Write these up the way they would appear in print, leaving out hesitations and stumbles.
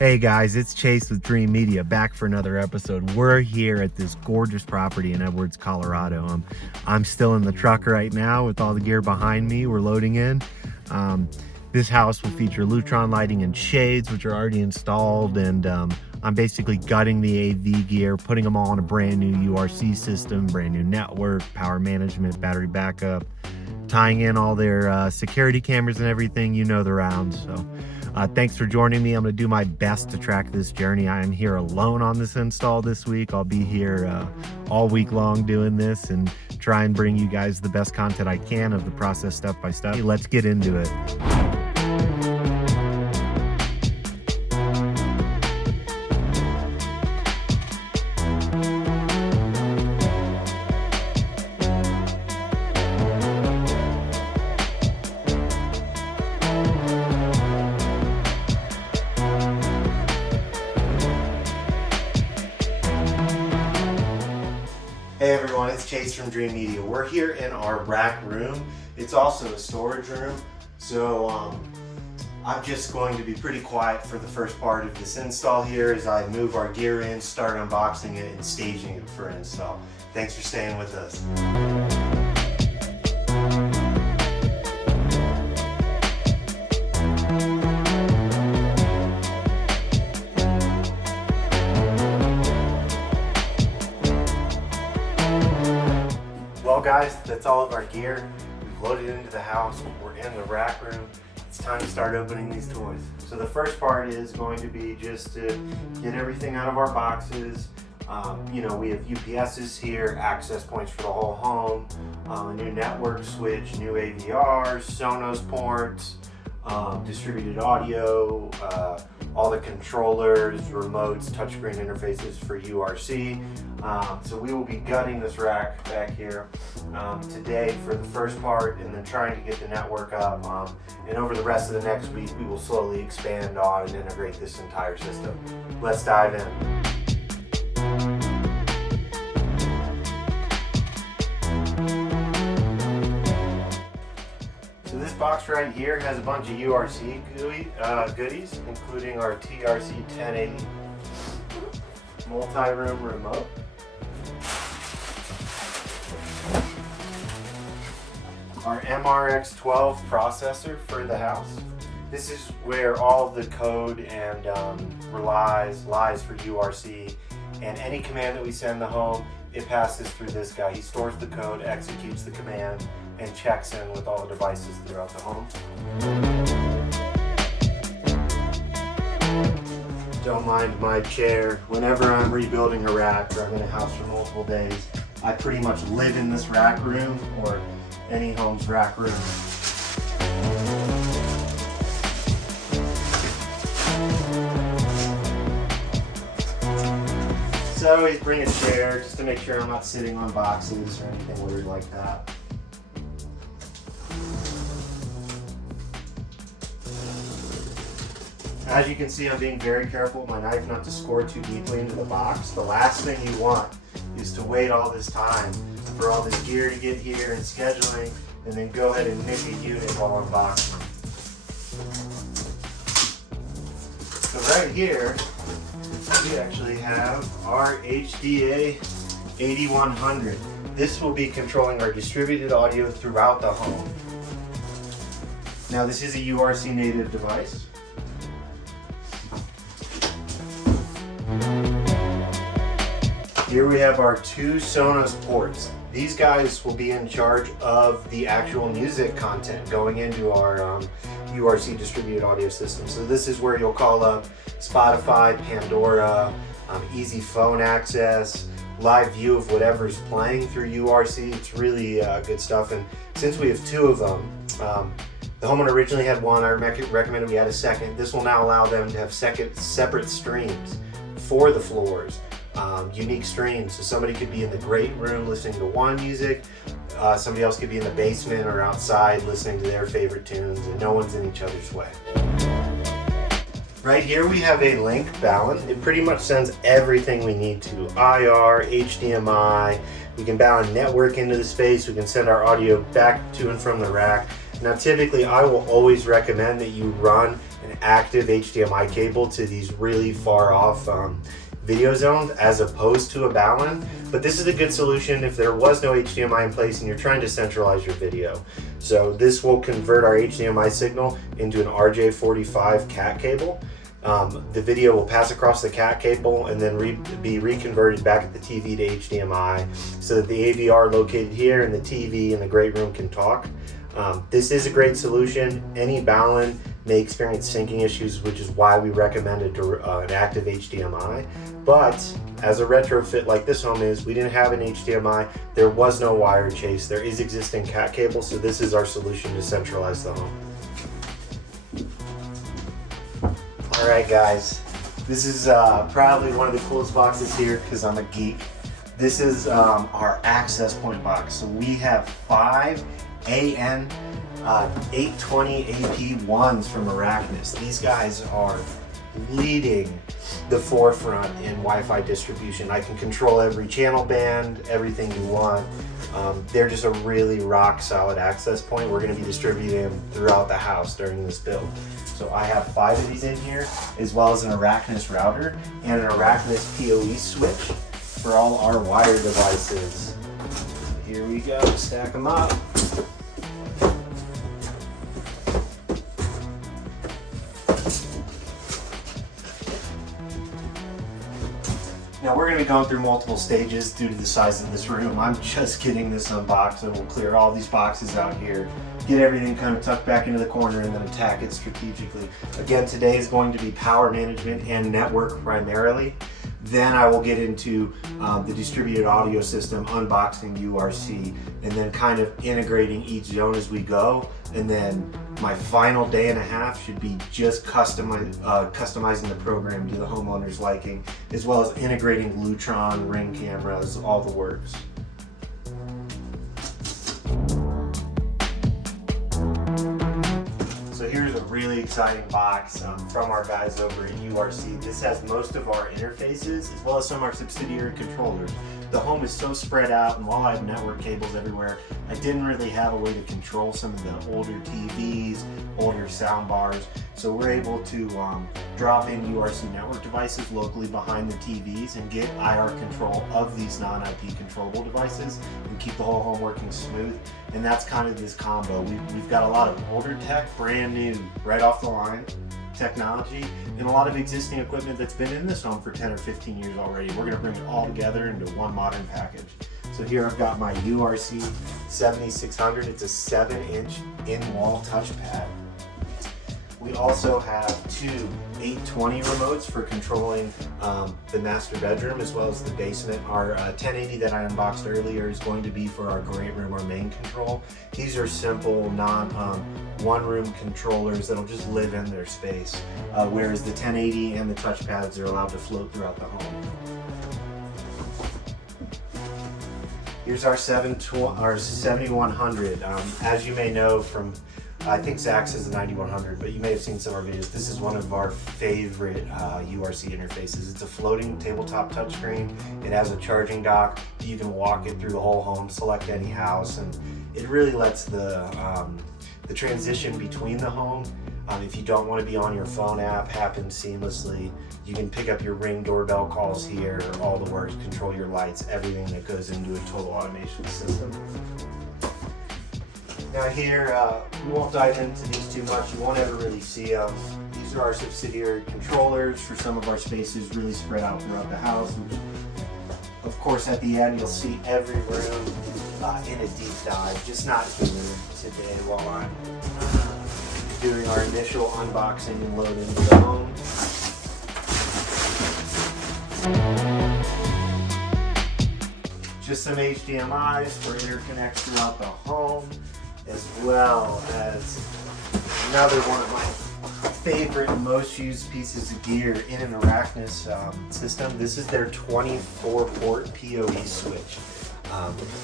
Hey guys, it's Chase with Dream Media, back for another episode. We're here at this gorgeous property in Edwards, Colorado. I'm still in the truck right now with all the gear behind me. We're loading in. This house will feature Lutron lighting and shades, which are already installed, and I'm basically gutting the AV gear, putting them all on a brand new URC system, brand new network, power management, battery backup, tying in all their security cameras and everything, you know the rounds. So thanks for joining me. I'm going to do my best to track this journey. I am here alone on this install this week. I'll be here all week long doing this and try and bring you guys the best content I can of the process step by step. Let's get into it. Hey everyone, it's Chase from Dream Media. We're here in our rack room. It's also a storage room, so I'm just going to be pretty quiet for the first part of this install here as I move our gear in, start unboxing it, and staging it for install. Thanks for staying with us. Well guys, that's all of our gear. We've loaded into the house. We're in the rack room. It's time to start opening these toys. So the first part is going to be just to get everything out of our boxes. We have UPSs here, access points for the whole home, a new network switch, new AVRs, Sonos Ports, distributed audio, all the controllers, remotes, touchscreen interfaces for URC. So we will be gutting this rack back here today for the first part, and then trying to get the network up. And over the rest of the next week, we will slowly expand on and integrate this entire system. Let's dive in. So this box right here has a bunch of URC goodies, including our TRC 1080 multi-room remote. Our MRX12 processor for the house. This is where all the code and lies for URC, and any command that we send the home, it passes through this guy. He stores the code, executes the command, and checks in with all the devices throughout the home. Don't mind my chair. Whenever I'm rebuilding a rack or I'm in a house for multiple days, I pretty much live in this rack room or any home's rack room. So I always bring a chair just to make sure I'm not sitting on boxes or anything weird like that. As you can see, I'm being very careful with my knife not to score too deeply into the box. The last thing you want is to wait all this time for all this gear to get here and scheduling, and then go ahead and nick a unit while unboxing. So right here, we actually have our HDA 8100. This will be controlling our distributed audio throughout the home. Now this is a URC native device. Here we have our two Sonos ports. These guys will be in charge of the actual music content going into our URC distributed audio system. So this is where you'll call up Spotify, Pandora, easy phone access, live view of whatever's playing through URC. It's really good stuff. And since we have two of them, the homeowner originally had one. I recommended we add a second. This will now allow them to have separate streams for the floors. Unique streams, so somebody could be in the great room listening to one music, somebody else could be in the basement or outside listening to their favorite tunes, and no one's in each other's way. Right here we have a Link Balun. It pretty much sends everything we need to. IR, HDMI, we can Balun network into the space, we can send our audio back to and from the rack. Now typically I will always recommend that you run an active HDMI cable to these really far off video zones as opposed to a Balun. But this is a good solution if there was no HDMI in place and you're trying to centralize your video. So this will convert our HDMI signal into an RJ45 CAT cable. The video will pass across the CAT cable and then be reconverted back at the TV to HDMI so that the AVR located here and the TV in the great room can talk. This is a great solution. Any Balun may experience syncing issues, which is why we recommended an active HDMI. But as a retrofit like this home is, we didn't have an HDMI, there was no wire chase, there is existing CAT cable, so this is our solution to centralize the home. Alright guys, this is probably one of the coolest boxes here because I'm a geek. This is our access point box. So we have 5 AN 820 AP1s from Araknis. These guys are leading the forefront in Wi-Fi distribution. I can control every channel band, everything you want. They're just a really rock solid access point. We're going to be distributing them throughout the house during this build. So I have 5 of these in here, as well as an Araknis router and an Araknis POE switch for all our wired devices. Here we go, stack them up. Now we're going to be going through multiple stages due to the size of this room. I'm just getting this unboxed, and we'll clear all these boxes out here, get everything kind of tucked back into the corner, and then attack it strategically. Again, today is going to be power management and network primarily. Then I will get into the distributed audio system, unboxing URC, and then kind of integrating each zone as we go. And then my final day and a half should be just customizing the program to the homeowner's liking, as well as integrating Lutron, Ring cameras, all the works. So here's a really exciting box from our guys over at URC. This has most of our interfaces as well as some of our subsidiary controllers. The home is so spread out, and while I have network cables everywhere, I didn't really have a way to control some of the older TVs, older sound bars. So we're able to drop in URC network devices locally behind the TVs and get IR control of these non-IP controllable devices and keep the whole home working smooth. And that's kind of this combo. We've got a lot of older tech, brand new, right off the line technology, and a lot of existing equipment that's been in this home for 10 or 15 years already. We're going to bring it all together into one modern package. So here I've got my URC 7600. It's a 7-inch in-wall touchpad. We also have 2 820 remotes for controlling the master bedroom as well as the basement. Our 1080 that I unboxed earlier is going to be for our great room or main control. These are simple, one-room controllers that'll just live in their space, whereas the 1080 and the touchpads are allowed to float throughout the home. Here's our 7100. As you may know from, I think Zach says the 9100, but you may have seen some of our videos. This is one of our favorite URC interfaces. It's a floating tabletop touchscreen. It has a charging dock. You can walk it through the whole home, select any house, and it really lets the transition between the home, if you don't want to be on your phone app, happen seamlessly. You can pick up your Ring doorbell calls here, all the works, control your lights, everything that goes into a total automation system. Now here, we won't dive into these too much. You won't ever really see them. These are our subsidiary controllers for some of our spaces really spread out throughout the house. And of course, at the end, you'll see every room in a deep dive, just not here today while I'm doing our initial unboxing and load into the home. Just some HDMIs for interconnects throughout the home, as well as another one of my favorite and most used pieces of gear in an Araknis system. This is their 24-port POE switch.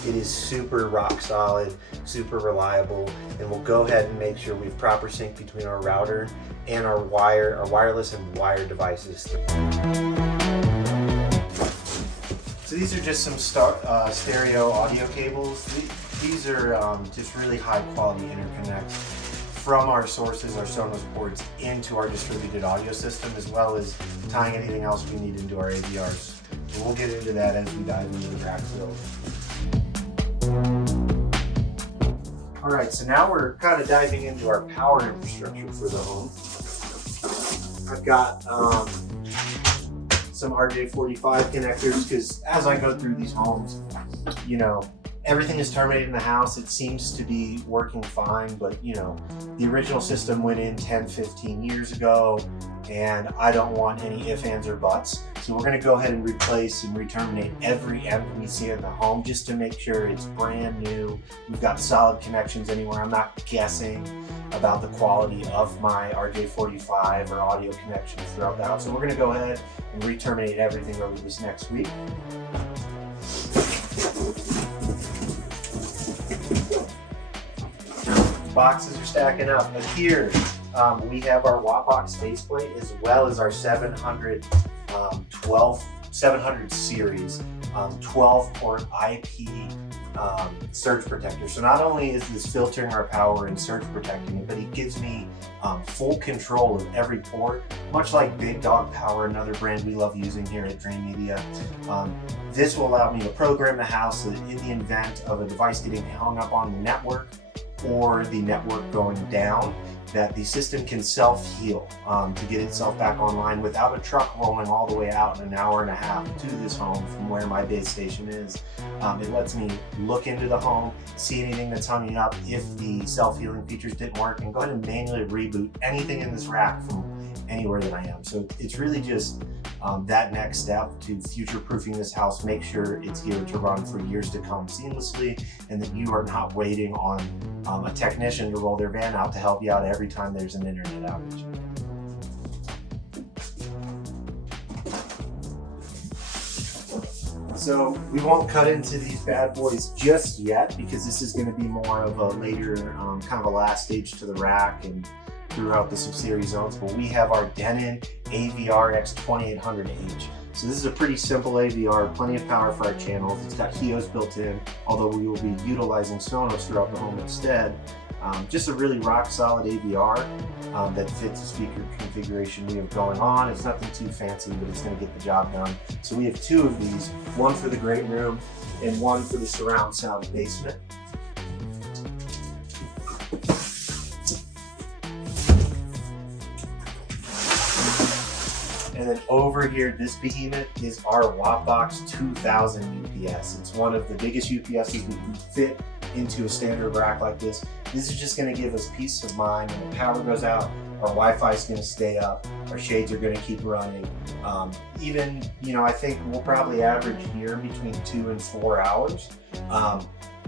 It is super rock solid, super reliable, and we'll go ahead and make sure we have proper sync between our router and our wireless and wired devices. So these are just some stereo audio cables. These are just really high quality interconnects from our sources, our Sonos Ports, into our distributed audio system, as well as tying anything else we need into our AVRs. And we'll get into that as we dive into the rack build. All right, so now we're kind of diving into our power infrastructure for the home. I've got some RJ45 connectors, because as I go through these homes, you know, everything is terminated in the house. It seems to be working fine, but you know, the original system went in 10, 15 years ago, and I don't want any ifs, ands, or buts. So we're gonna go ahead and replace and re-terminate every end we see in the home just to make sure it's brand new. We've got solid connections anywhere. I'm not guessing about the quality of my RJ45 or audio connections throughout the house. So we're gonna go ahead and re-terminate everything over this next week. Boxes are stacking up, but here we have our Wbox faceplate as well as our 700 series 12-port IP surge protector. So not only is this filtering our power and surge protecting it, but it gives me full control of every port, much like Big Dog Power, another brand we love using here at Dream Media. This will allow me to program the house so that in the event of a device getting hung up on the network or the network going down, that the system can self-heal to get itself back online without a truck rolling all the way out in an hour and a half to this home from where my base station is. It lets me look into the home, see anything that's hung up if the self-healing features didn't work, and go ahead and manually reboot anything in this rack from anywhere that I am. So it's really just that next step to future-proofing this house, make sure it's geared to run for years to come seamlessly, and that you are not waiting on a technician to roll their van out to help you out every time there's an internet outage. So we won't cut into these bad boys just yet, because this is going to be more of a later kind of a last stage to the rack and throughout the sub-series zones. But we have our Denon AVR X2800H. So this is a pretty simple AVR, plenty of power for our channels. It's got HEOS built in, although we will be utilizing Sonos throughout the home instead. Just a really rock solid AVR that fits the speaker configuration we have going on. It's nothing too fancy, but it's going to get the job done. So we have two of these, one for the great room and one for the surround sound basement. And then over here, this behemoth is our Wbox 2000 UPS. It's one of the biggest UPSs we can fit into a standard rack like this. This is just going to give us peace of mind. When the power goes out, our Wi-Fi is going to stay up, our shades are going to keep running. Even, you know, I think we'll probably average here between 2 and 4 hours.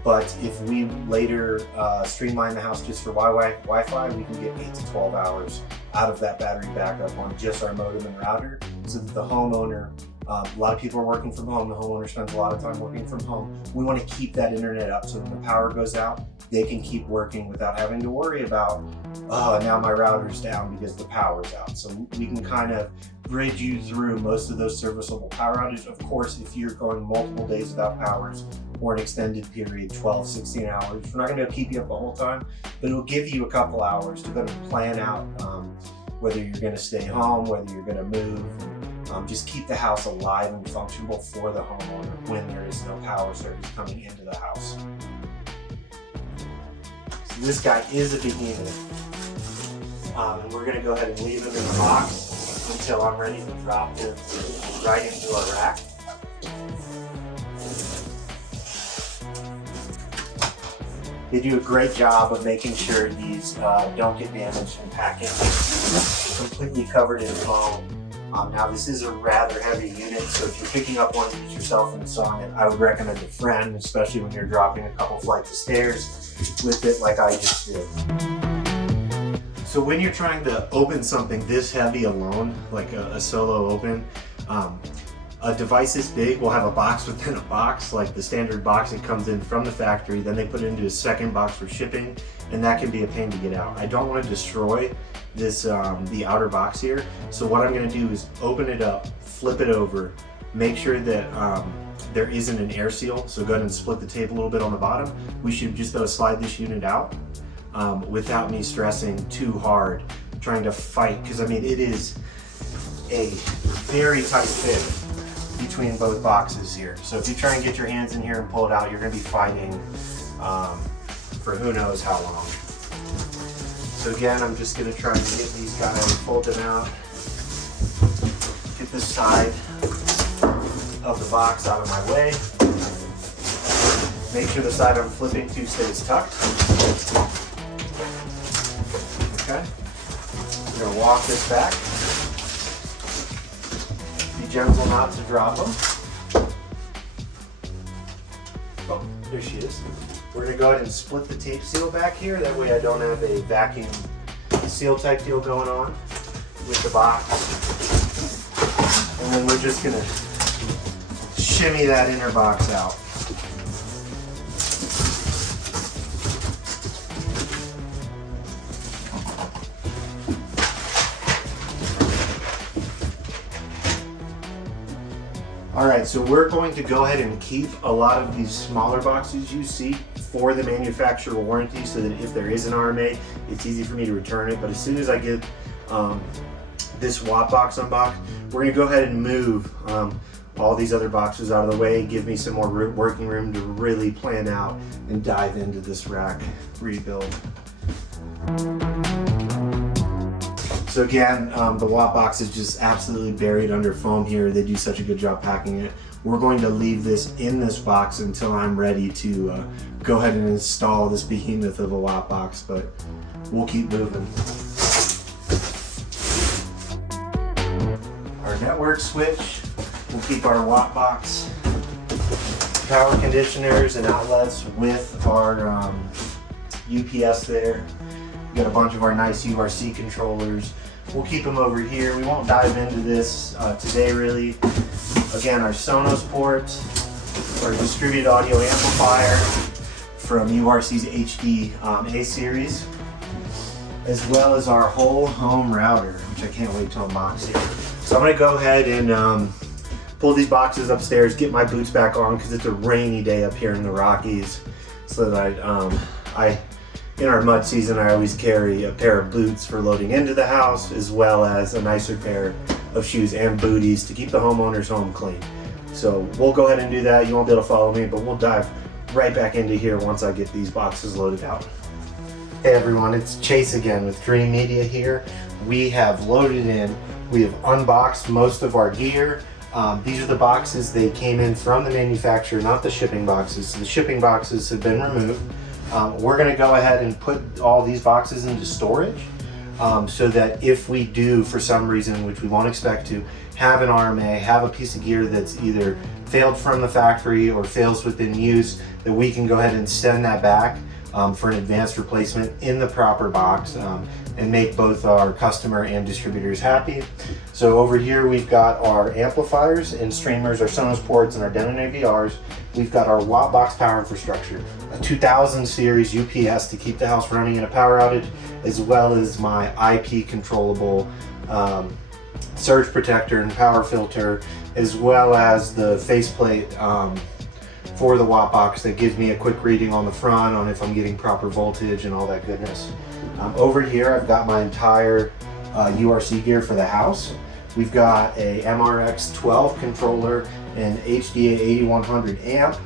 But if we later streamline the house just for Wi-Fi, we can get 8 to 12 hours out of that battery backup on just our modem and router, so that the homeowner, a lot of people are working from home, the homeowner spends a lot of time working from home. We want to keep that internet up so when the power goes out, they can keep working without having to worry about, oh, now my router's down because the power's out. So we can kind of bridge you through most of those serviceable power outages. Of course, if you're going multiple days without powers, or an extended period, 12, 16 hours. We're not going to keep you up the whole time, but it'll give you a couple hours to kind of plan out whether you're going to stay home, whether you're going to move. Just keep the house alive and functional for the homeowner when there is no power service coming into the house. So this guy is a behemoth, and we're going to go ahead and leave him in the box until I'm ready to drop him right into our rack. They do a great job of making sure these don't get damaged in packing. Completely covered in foam. Now this is a rather heavy unit, so if you're picking up one of these yourself and installing it, I would recommend a friend, especially when you're dropping a couple flights of stairs with it like I just did. So when you're trying to open something this heavy alone, like a solo open, a device this big will have a box within a box, like the standard box it comes in from the factory. Then they put it into a second box for shipping, and that can be a pain to get out. I don't want to destroy this the outer box here, so what I'm going to do is open it up, flip it over, make sure that there isn't an air seal. So go ahead and split the tape a little bit on the bottom. We should just be able to slide this unit out. without me stressing too hard, trying to fight, because I mean, it is a very tight fit between both boxes here. So if you try and get your hands in here and pull it out, you're going to be fighting for who knows how long. So again, I'm just going to try and get these guys, fold them out, get this side of the box out of my way. Make sure the side I'm flipping to stays tucked. Okay. I'm going to walk this back. Be gentle not to drop them. Oh, there she is. We're going to go ahead and split the tape seal back here. That way I don't have a vacuum seal type deal going on with the box. And then we're just going to shimmy that inner box out. Alright, so we're going to go ahead and keep a lot of these smaller boxes you see for the manufacturer warranty, so that if there is an RMA, it's easy for me to return it. But as soon as I get this Wbox unboxed, we're going to go ahead and move all these other boxes out of the way, give me some more working room to really plan out and dive into this rack rebuild. So again, the Wbox is just absolutely buried under foam here. They do such a good job packing it. We're going to leave this in this box until I'm ready to go ahead and install this behemoth of a Wbox, but we'll keep moving. Our network switch, we'll keep our Wbox power conditioners and outlets with our UPS there. We got a bunch of our nice URC controllers. We'll keep them over here. We won't dive into this today really. Again, our Sonos Ports, our distributed audio amplifier from URC's HD A series, as well as our whole home router, which I can't wait to unbox here. So I'm gonna go ahead and pull these boxes upstairs, get my boots back on because it's a rainy day up here in the Rockies, so that in our mud season, I always carry a pair of boots for loading into the house, as well as a nicer pair of shoes and booties to keep the homeowner's home clean. So we'll go ahead and do that. You won't be able to follow me, but we'll dive right back into here once I get these boxes loaded out. Hey everyone, it's Chase again with Dream Media here. We have loaded in, we have unboxed most of our gear. These are the boxes. They came in from the manufacturer, not the shipping boxes. So the shipping boxes have been removed. We're going to go ahead and put all these boxes into storage so that if we do, for some reason, which we won't expect to, have an RMA, have a piece of gear that's either failed from the factory or fails within use, that we can go ahead and send that back for an advanced replacement in the proper box and make both our customer and distributors happy. So over here we've got our amplifiers and streamers, our Sonos Ports and our Denon AVRs. We've got our Wbox power infrastructure, a 2000 series UPS to keep the house running in a power outage, as well as my IP controllable surge protector and power filter, as well as the faceplate for the Wbox that gives me a quick reading on the front on if I'm getting proper voltage and all that goodness. Over here I've got my entire URC gear for the house. We've got a MRX12 controller, an HDA8100 amp,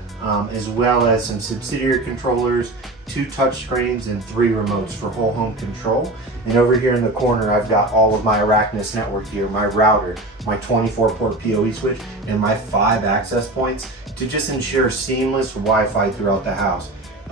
as well as some subsidiary controllers, 2 touchscreens, and 3 remotes for whole home control. And over here in the corner I've got all of my Araknis network gear, my router, my 24-port POE switch, and my 5 access points to just ensure seamless Wi-Fi throughout the house.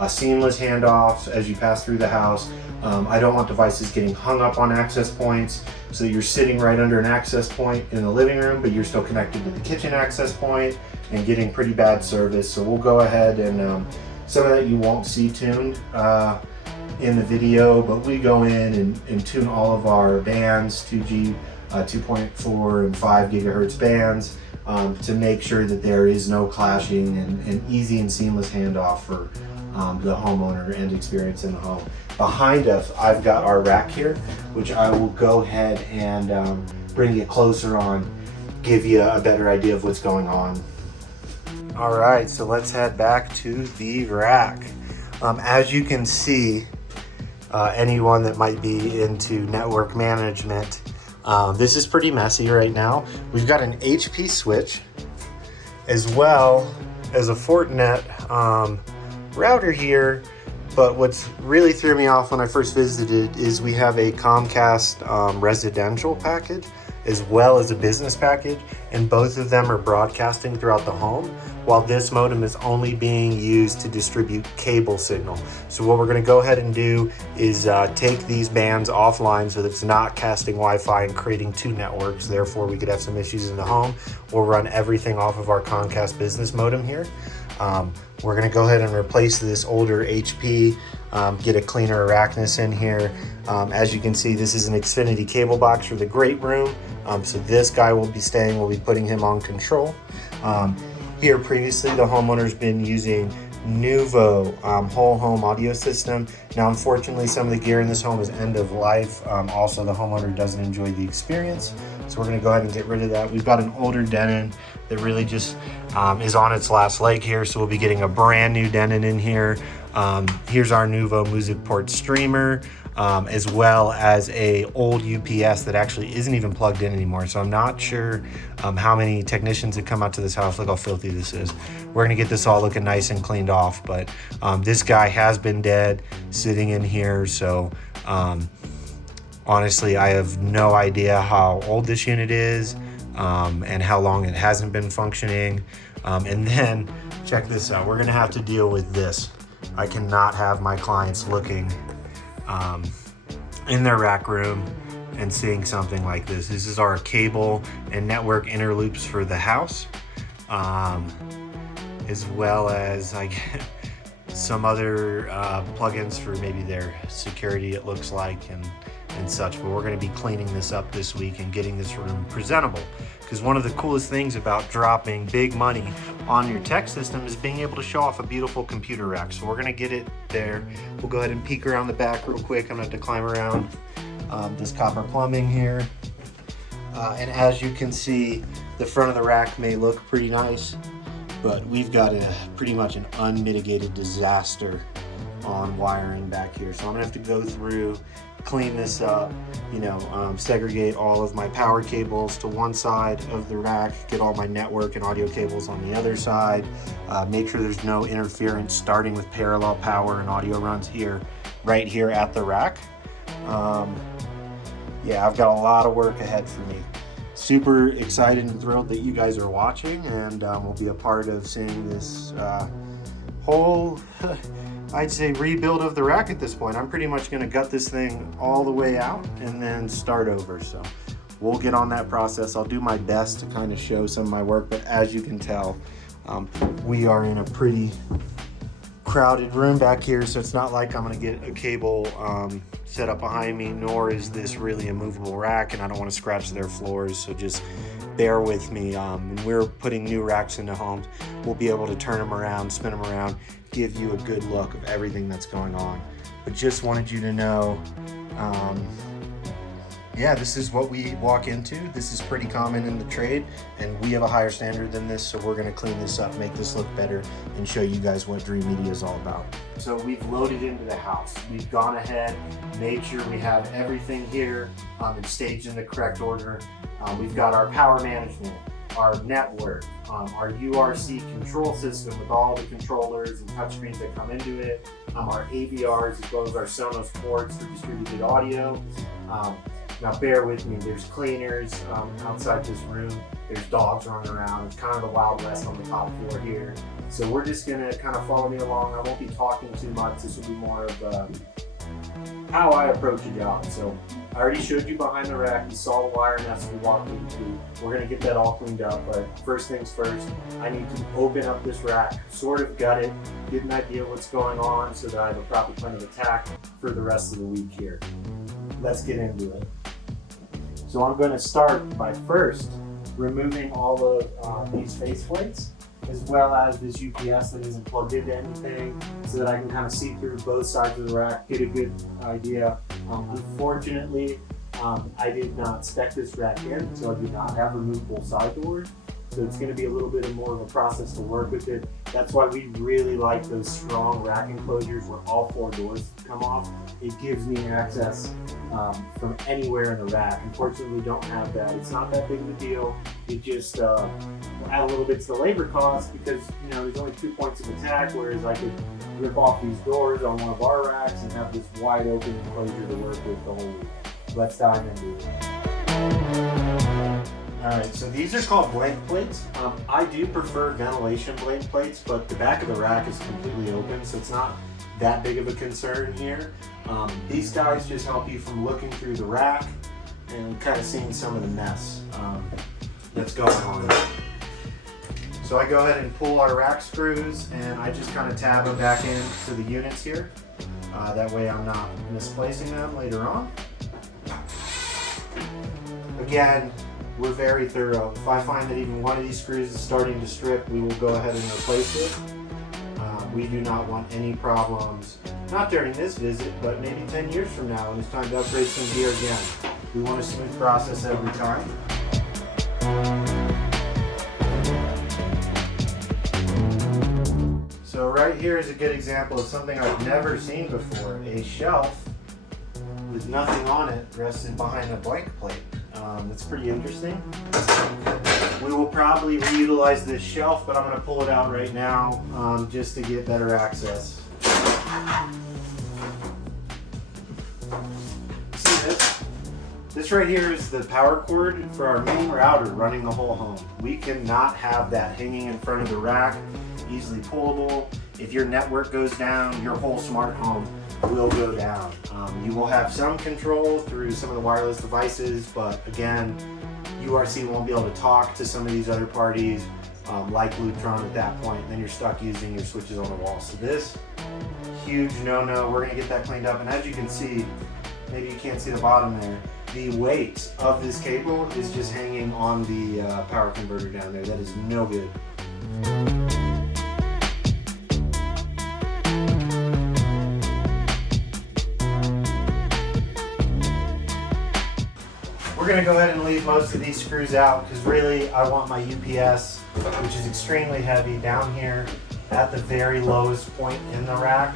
Seamless handoffs as you pass through the house. I don't want devices getting hung up on access points, so you're sitting right under an access point in the living room, but you're still connected to the kitchen access point and getting pretty bad service. So we'll go ahead and some of that you won't see tuned in the video, but we go in and tune all of our bands, 2G, 2.4 and 5 gigahertz bands, to make sure that there is no clashing and easy and seamless handoff for the homeowner and experience in the home. Behind us, I've got our rack here, which I will go ahead and bring you closer on, give you a better idea of what's going on. All right, so let's head back to the rack. As you can see, anyone that might be into network management. This is pretty messy right now. We've got an HP switch as well as a Fortinet router here. But what's really threw me off when I first visited is we have a Comcast residential package as well as a business package, and both of them are broadcasting throughout the home, while this modem is only being used to distribute cable signal. So what we're gonna go ahead and do is take these bands offline so that it's not casting Wi-Fi and creating two networks. Therefore, we could have some issues in the home. We'll run everything off of our Comcast business modem here. We're gonna go ahead and replace this older HP, get a cleaner Araknis in here. As you can see, this is an Xfinity cable box for the great room. So this guy will be staying, we'll be putting him on control. Here previously, the homeowner's been using Nuvo whole home audio system. Now, unfortunately, some of the gear in this home is end of life. Also, the homeowner doesn't enjoy the experience. So we're gonna go ahead and get rid of that. We've got an older Denon that really just is on its last leg here. So we'll be getting a brand new Denon in here. Here's our Nuvo Music Port streamer, as well as a old UPS that actually isn't even plugged in anymore. So I'm not sure how many technicians have come out to this house. Look how filthy this is. We're gonna get this all looking nice and cleaned off, but this guy has been dead sitting in here. So honestly, I have no idea how old this unit is and how long it hasn't been functioning. And then check this out. We're gonna have to deal with this. I cannot have my clients looking in their rack room and seeing something like this. This is our cable and network interloops for the house, as well as some other plugins for maybe their security, it looks like, and such. But we're going to be cleaning this up this week and getting this room presentable, because one of the coolest things about dropping big money on your tech system is being able to show off a beautiful computer rack. So we're going to get it there. We'll go ahead and peek around the back real quick. I'm going to have to climb around this copper plumbing here, and as you can see, the front of the rack may look pretty nice, but we've got pretty much an unmitigated disaster on wiring back here. So I'm gonna have to go through, clean this up, segregate all of my power cables to one side of the rack, get all my network and audio cables on the other side, make sure there's no interference starting with parallel power and audio runs here, right here at the rack. Yeah, I've got a lot of work ahead for me. Super excited and thrilled that you guys are watching, and we'll be a part of seeing this whole I'd say rebuild of the rack at this point. I'm pretty much gonna gut this thing all the way out and then start over. So we'll get on that process. I'll do my best to kind of show some of my work, but as you can tell, we are in a pretty crowded room back here, so it's not like I'm gonna get a cable set up behind me, nor is this really a movable rack, and I don't want to scratch their floors, so just bear with me. When we're putting new racks into homes, we'll be able to turn them around, spin them around, give you a good look of everything that's going on. But just wanted you to know, yeah, this is what we walk into. This is pretty common in the trade, and we have a higher standard than this, so we're gonna clean this up, make this look better, and show you guys what Dream Media is all about. So we've loaded into the house. We've gone ahead, made sure we have everything here and staged in the correct order. We've got our power management, our network, our URC control system with all the controllers and touchscreens that come into it, our AVRs, as well as our Sonos Ports for distributed audio. Now bear with me, there's cleaners outside this room, there's dogs running around, it's kind of the Wild West on the top floor here. So we're just gonna kind of follow me along. I won't be talking too much, this will be more of how I approach a job. So I already showed you behind the rack, you saw the wire nest we walked into. We're gonna get that all cleaned up, but first things first, I need to open up this rack, sort of gut it, get an idea of what's going on so that I have a proper plan of attack for the rest of the week here. Let's get into it. So I'm going to start by first removing all of these faceplates, as well as this UPS that isn't plugged into anything, so that I can kind of see through both sides of the rack, get a good idea. Unfortunately, I did not spec this rack in, so I do not have removable side doors. So it's going to be a little bit more of a process to work with it. That's why we really like those strong rack enclosures where all 4 doors come off. It gives me access from anywhere in the rack. Unfortunately, we don't have that. It's not that big of a deal. It just will add a little bit to the labor cost because, you know, there's only 2 points of attack, whereas I could rip off these doors on one of our racks and have this wide open enclosure to work with the whole week. Let's dive into it. Alright, so these are called blank plates. I do prefer ventilation blank plates, but the back of the rack is completely open, so it's not that big of a concern here. These guys just help you from looking through the rack and kind of seeing some of the mess that's going on. So I go ahead and pull our rack screws and I just kind of tab them back into the units here. That way I'm not misplacing them later on. Again, we're very thorough. If I find that even one of these screws is starting to strip, we will go ahead and replace it. We do not want any problems, not during this visit, but maybe 10 years from now when it's time to upgrade some gear again. We want a smooth process every time. So right here is a good example of something I've never seen before. A shelf with nothing on it rested behind a blank plate. That's pretty interesting. We will probably reutilize this shelf, but I'm going to pull it out right now just to get better access. See this? This right here is the power cord for our main router running the whole home. We cannot have that hanging in front of the rack, easily pullable. If your network goes down, your whole smart home will go down. You will have some control through some of the wireless devices, but again, URC won't be able to talk to some of these other parties like Lutron at that point. Then you're stuck using your switches on the wall. So this, huge no-no. We're gonna get that cleaned up. And as you can see, maybe you can't see the bottom there, the weight of this cable is just hanging on the power converter down there. That is no good. We're going to go ahead and leave most of these screws out because really I want my UPS, which is extremely heavy, down here at the very lowest point in the rack.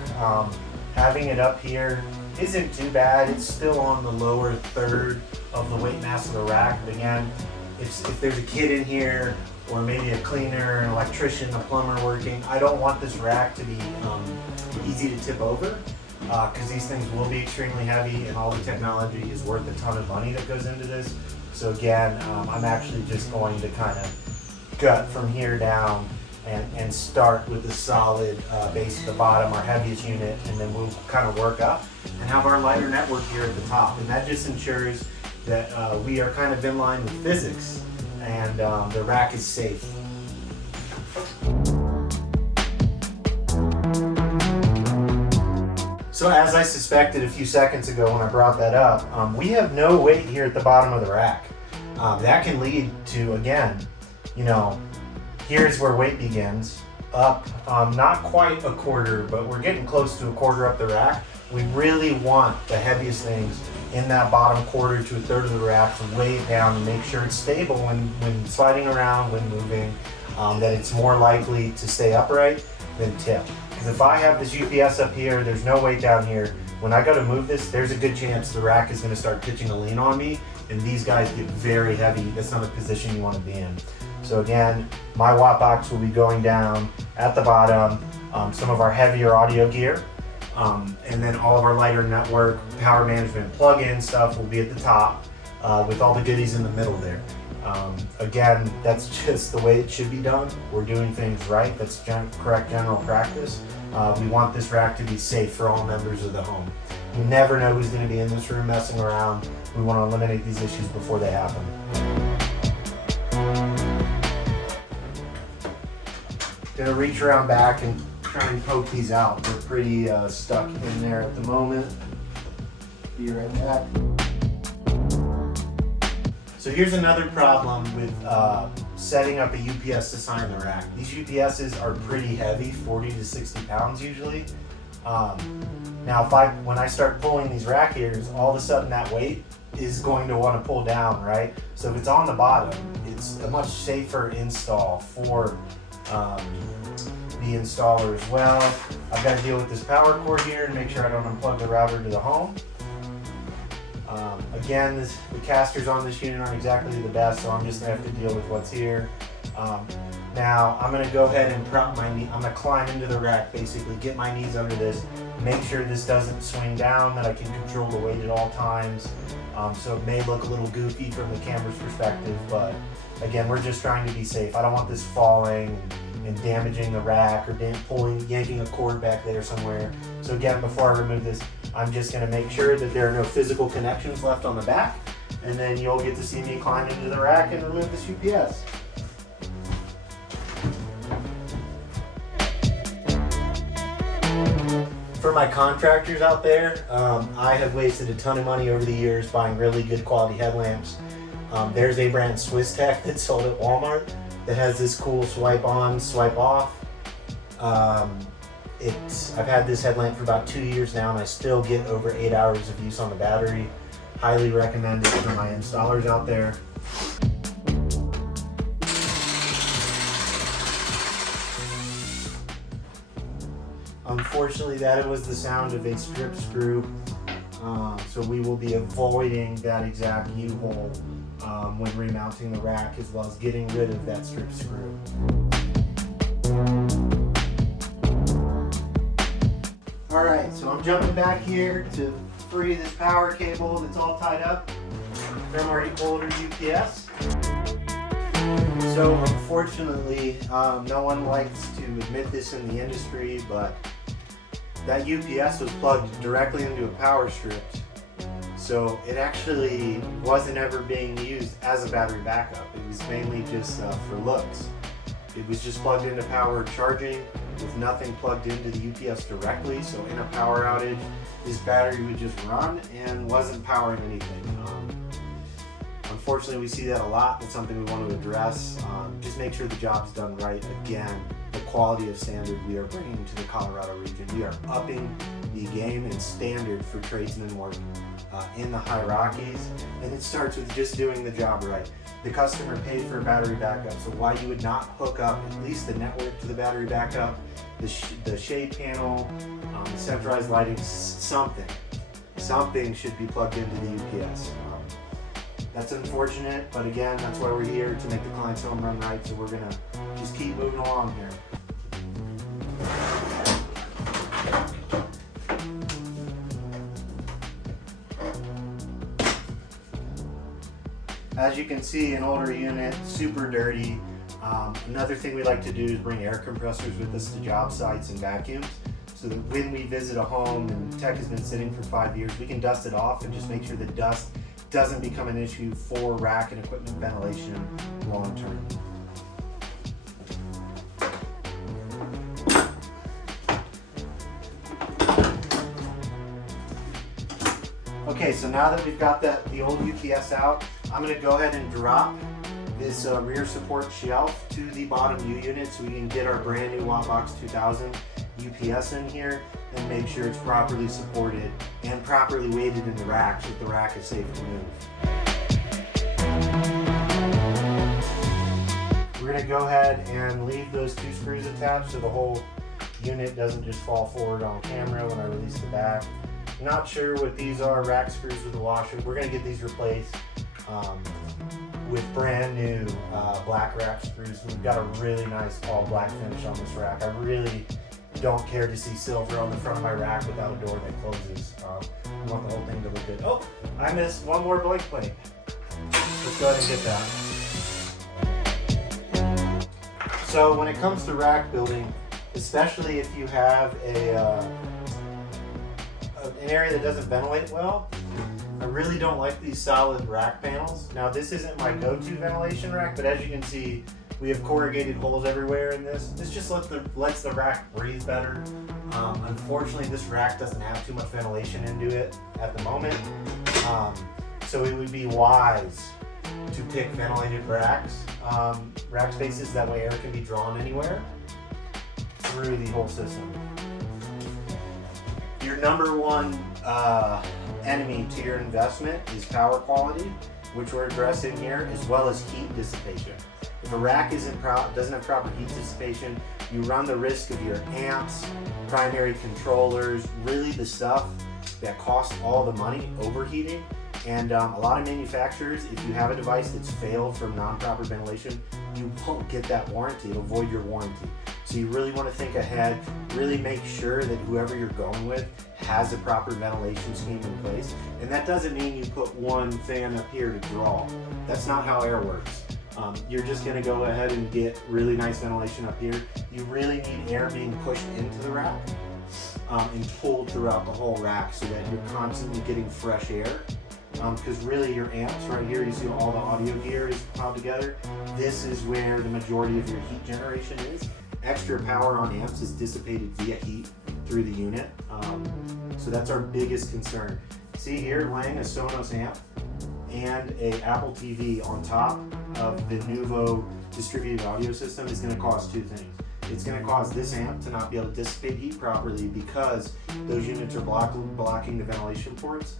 Having it up here isn't too bad. It's still on the lower third of the weight mass of the rack. But again, if there's a kid in here or maybe a cleaner, an electrician, a plumber working, I don't want this rack to be easy to tip over. Because these things will be extremely heavy and all the technology is worth a ton of money that goes into this. So again, I'm actually just going to kind of gut from here down and start with the solid base at the bottom, our heaviest unit, and then we'll kind of work up and have our lighter network here at the top. And that just ensures that we are kind of in line with physics and the rack is safe. So as I suspected a few seconds ago when I brought that up, we have no weight here at the bottom of the rack. That can lead to, again, you know, here's where weight begins, up, not quite a quarter, but we're getting close to a quarter up the rack. We really want the heaviest things in that bottom quarter to a third of the rack to weigh it down and make sure it's stable when sliding around, when moving, that it's more likely to stay upright than tip. Because if I have this UPS up here, there's no weight down here. When I go to move this, there's a good chance the rack is going to start pitching a lean on me, and these guys get very heavy. That's not a position you want to be in. So again, my Wbox will be going down at the bottom, some of our heavier audio gear, and then all of our lighter network, power management, plug-in stuff will be at the top, with all the goodies in the middle there. Again, that's just the way it should be done. We're doing things right. That's correct general practice. We want this rack to be safe for all members of the home. You never know who's going to be in this room messing around. We want to eliminate these issues before they happen. Gonna reach around back and try and poke these out. They're pretty stuck in there at the moment. Be right back. So here's another problem with setting up a UPS to sign the rack. These UPSs are pretty heavy, 40 to 60 pounds usually. Now when I start pulling these rack ears, all of a sudden that weight is going to want to pull down, right? So if it's on the bottom, it's a much safer install for the installer as well. I've got to deal with this power cord here and make sure I don't unplug the router to the home. Again, the casters on this unit aren't exactly the best, so I'm just going to have to deal with what's here. Now I'm going to go ahead and prop my knee. I'm going to climb into the rack, basically get my knees under this, make sure this doesn't swing down, that I can control the weight at all times. So it may look a little goofy from the camera's perspective, but again, we're just trying to be safe. I don't want this falling and damaging the rack or yanking a cord back there somewhere. So again, before I remove this, I'm just going to make sure that there are no physical connections left on the back, and then you'll get to see me climb into the rack and remove this UPS. For my contractors out there, I have wasted a ton of money over the years buying really good quality headlamps. There's a brand Swiss Tech that's sold at Walmart that has this cool swipe on, swipe off. I've had this headlamp for about 2 years now, and I still get over 8 hours of use on the battery. Highly recommend it for my installers out there. Unfortunately, that was the sound of a strip screw, so we will be avoiding that exact U-hole when remounting the rack, as well as getting rid of that strip screw. Alright, so I'm jumping back here to free this power cable that's all tied up from our older UPS. So unfortunately, no one likes to admit this in the industry, but that UPS was plugged directly into a power strip. So it actually wasn't ever being used as a battery backup. It was mainly just for looks. It was just plugged into power charging with nothing plugged into the UPS directly. So in a power outage, this battery would just run and wasn't powering anything. Unfortunately, we see that a lot. It's something we want to address. Just make sure the job's done right. Again, the quality of standard we are bringing to the Colorado region. We are upping the game and standard for tradesmen work in the high Rockies, and it starts with just doing the job right. The customer paid for a battery backup, so why you would not hook up at least the network to the battery backup, the shade panel, the centralized lighting, something should be plugged into the UPS. That's unfortunate, but again, that's why we're here, to make the client's home run right, so we're gonna just keep moving along here. As you can see, an older unit, super dirty. Another thing we like to do is bring air compressors with us to job sites and vacuums, so that when we visit a home and tech has been sitting for 5 years, we can dust it off and just make sure the dust doesn't become an issue for rack and equipment ventilation long term. Okay, so now that we've got the old UPS out, I'm going to go ahead and drop this rear support shelf to the bottom U unit so we can get our brand new Wbox 2000 UPS in here and make sure it's properly supported and properly weighted in the rack so that the rack is safe to move. We're going to go ahead and leave those 2 screws attached so the whole unit doesn't just fall forward on camera when I release the back. Not sure what these are, rack screws with a washer. We're going to get these replaced with brand new black rack screws. We've got a really nice all black finish on this rack. I really don't care to see silver on the front of my rack without a door that closes. I want the whole thing to look good. Oh, I missed one more blank plate. Let's go ahead and get that. So when it comes to rack building, especially if you have an area that doesn't ventilate well, I really don't like these solid rack panels. Now this isn't my go-to ventilation rack, but as you can see, we have corrugated holes everywhere in this. This just lets the rack breathe better. Unfortunately, this rack doesn't have too much ventilation into it at the moment. So it would be wise to pick ventilated racks, rack spaces, that way air can be drawn anywhere through the whole system. Your number one enemy to your investment is power quality, which we're addressing here, as well as heat dissipation. If a rack doesn't have proper heat dissipation, you run the risk of your amps, primary controllers, really the stuff that costs all the money overheating. And a lot of manufacturers, if you have a device that's failed from non-proper ventilation, you won't get that warranty. It'll void your warranty. So you really want to think ahead, really make sure that whoever you're going with has a proper ventilation scheme in place. And that doesn't mean you put one fan up here to draw. That's not how air works. You're just going to go ahead and get really nice ventilation up here. You really need air being pushed into the rack and pulled throughout the whole rack so that you're constantly getting fresh air. Because really your amps right here, you see all the audio gear is piled together. This is where the majority of your heat generation is. Extra power on amps is dissipated via heat through the unit. So that's our biggest concern. See here, laying a Sonos amp and a Apple TV on top of the Nuvo distributed audio system is going to cause two things. It's going to cause this amp to not be able to dissipate heat properly because those units are blocking the ventilation ports.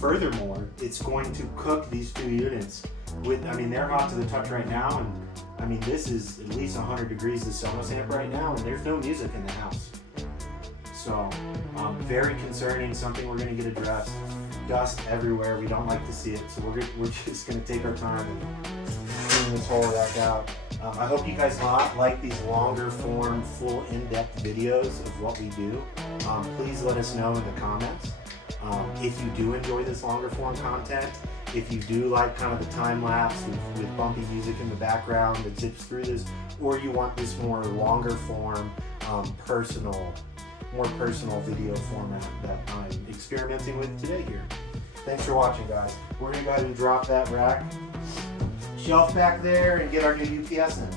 Furthermore, it's going to cook these two units with, I mean, they're hot to the touch right now, and I mean, this is at least 100 degrees, the Sonos amp right now, and there's no music in the house. So, very concerning, something we're going to get addressed. Dust everywhere, we don't like to see it, so we're just going to take our time and clean this whole rack out. I hope you guys like these longer form, full in-depth videos of what we do. Please let us know in the comments if you do enjoy this longer form content, if you do like kind of the time lapse with bumpy music in the background that zips through this, or you want this more longer form, more personal video format that I'm experimenting with today here. Thanks for watching, guys. We're going to go ahead and drop that rack shelf back there and get our new UPS in.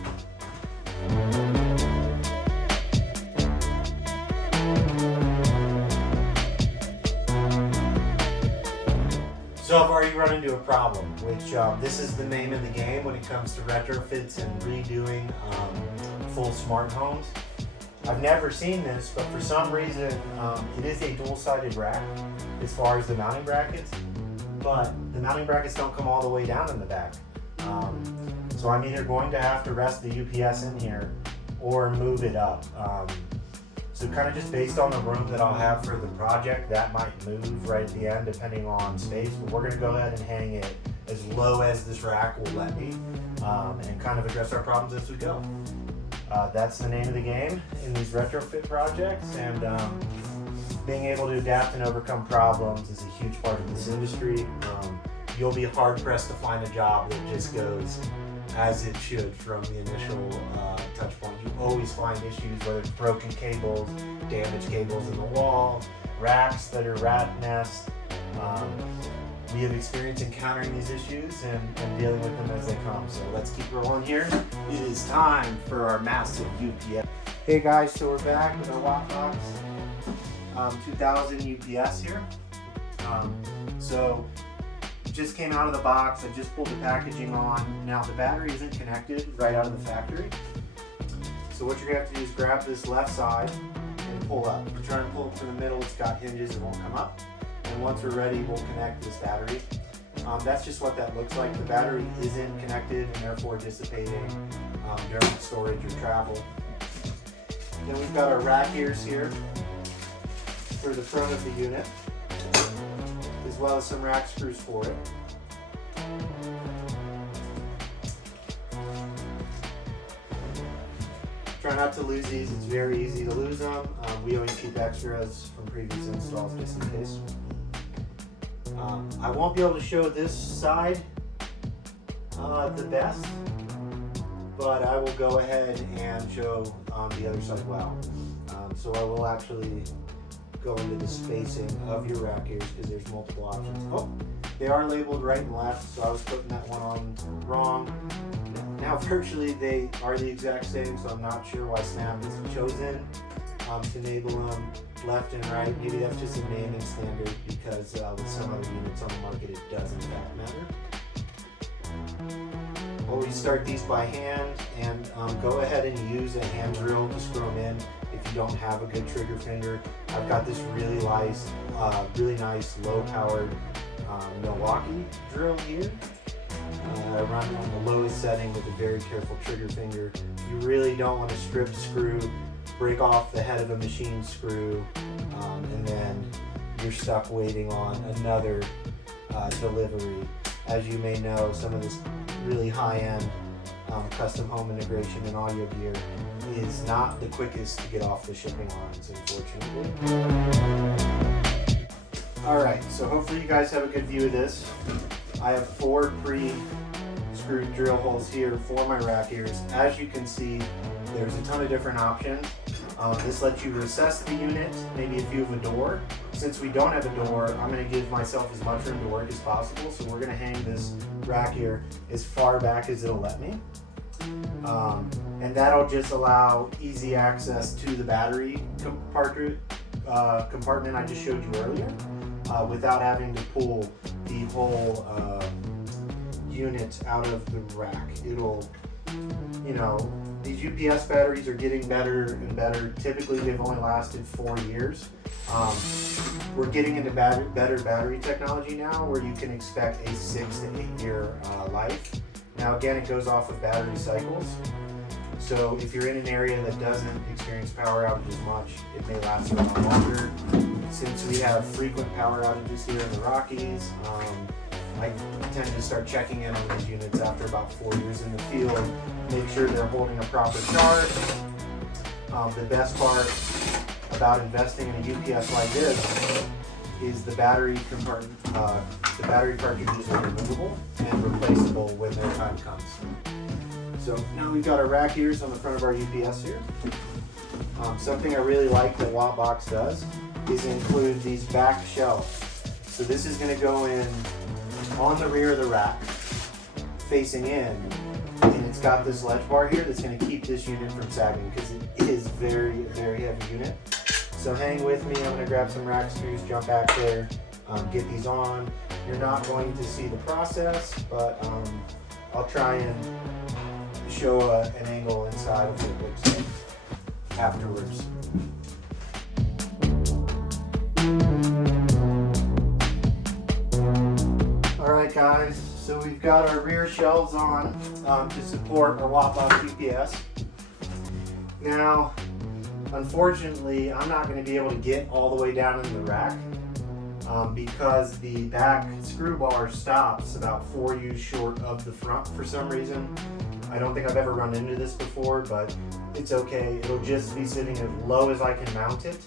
So I've already run into a problem, which this is the name of the game when it comes to retrofits and redoing full smart homes. I've never seen this, but for some reason it is a dual-sided rack as far as the mounting brackets, but the mounting brackets don't come all the way down in the back. So I'm either going to have to rest the UPS in here or move it up. So kind of just based on the room that I'll have for the project, that might move right at the end depending on space, but we're going to go ahead and hang it as low as this rack will let me and kind of address our problems as we go. That's the name of the game in these retrofit projects, and being able to adapt and overcome problems is a huge part of this industry. You'll be hard pressed to find a job that just goes as it should from the initial touch point. You always find issues, whether it's broken cables, damaged cables in the wall, racks that are rat nests. We have experience encountering these issues and dealing with them as they come. So let's keep rolling here. It is time for our massive UPS. Hey guys, so we're back with our Wbox 2000 UPS here. So just came out of the box. I just pulled the packaging on. Now the battery isn't connected right out of the factory. So what you're gonna have to do is grab this left side and pull up. If you're trying to pull it from the middle, it's got hinges, it won't come up. And once we're ready, we'll connect this battery. That's just what that looks like. The battery isn't connected and therefore dissipating during storage or travel. Then we've got our rack ears here for the front of the unit, as well as some rack screws for it. Try not to lose these, it's very easy to lose them. We always keep extras from previous installs just in case. I won't be able to show this side the best, but I will go ahead and show the other side well. So I will actually go into the spacing of your rack ears because there's multiple options. Oh, they are labeled right and left, so I was putting that one on wrong. Now virtually they are the exact same, so I'm not sure why Snap has chosen to label them left and right. Maybe that's just a naming standard because with some other units on the market it does in fact matter. Always start these by hand and go ahead and use a hand drill to screw them in. if you don't have a good trigger finger. I've got this really nice low-powered Milwaukee drill here. I run on the lowest setting with a very careful trigger finger. You really don't want to strip screw, break off the head of a machine screw, and then you're stuck waiting on another delivery. As you may know, some of this really high-end custom home integration and audio gear is not the quickest to get off the shipping lines, unfortunately. Alright, so hopefully you guys have a good view of this. I have 4 pre-screwed drill holes here for my rack ears. As you can see, there's a ton of different options. This lets you recess the unit, maybe if you have a door. Since we don't have a door, I'm going to give myself as much room to work as possible, so we're going to hang this rack ear as far back as it'll let me. And that'll just allow easy access to the battery compartment I just showed you earlier, without having to pull the whole unit out of the rack. It'll, you know, these UPS batteries are getting better and better. Typically, they've only lasted 4 years. We're getting into better battery technology now, where you can expect a 6 to 8 year life. Now, again, it goes off of battery cycles. So if you're in an area that doesn't experience power outages much, it may last a lot longer. Since we have frequent power outages here in the Rockies, I tend to start checking in on these units after about 4 years in the field, make sure they're holding a proper charge. The best part about investing in a UPS like this is the battery compartment. The battery cartridges are removable and replaceable when their time comes. So now we've got our rack ears on the front of our UPS here. Something I really like that Wbox does is include these back shelves. So this is going to go in on the rear of the rack, facing in, and it's got this ledge bar here that's going to keep this unit from sagging because it is very, very heavy unit. So hang with me, I'm going to grab some rack screws, jump back there, get these on. You're not going to see the process, but I'll try and show an angle inside of what it looks like afterwards. Alright guys, so we've got our rear shelves on to support our Wbox UPS. Now, unfortunately, I'm not going to be able to get all the way down in the rack because the back screw bar stops about 4 U's short of the front for some reason. I don't think I've ever run into this before, but it's okay. It'll just be sitting as low as I can mount it,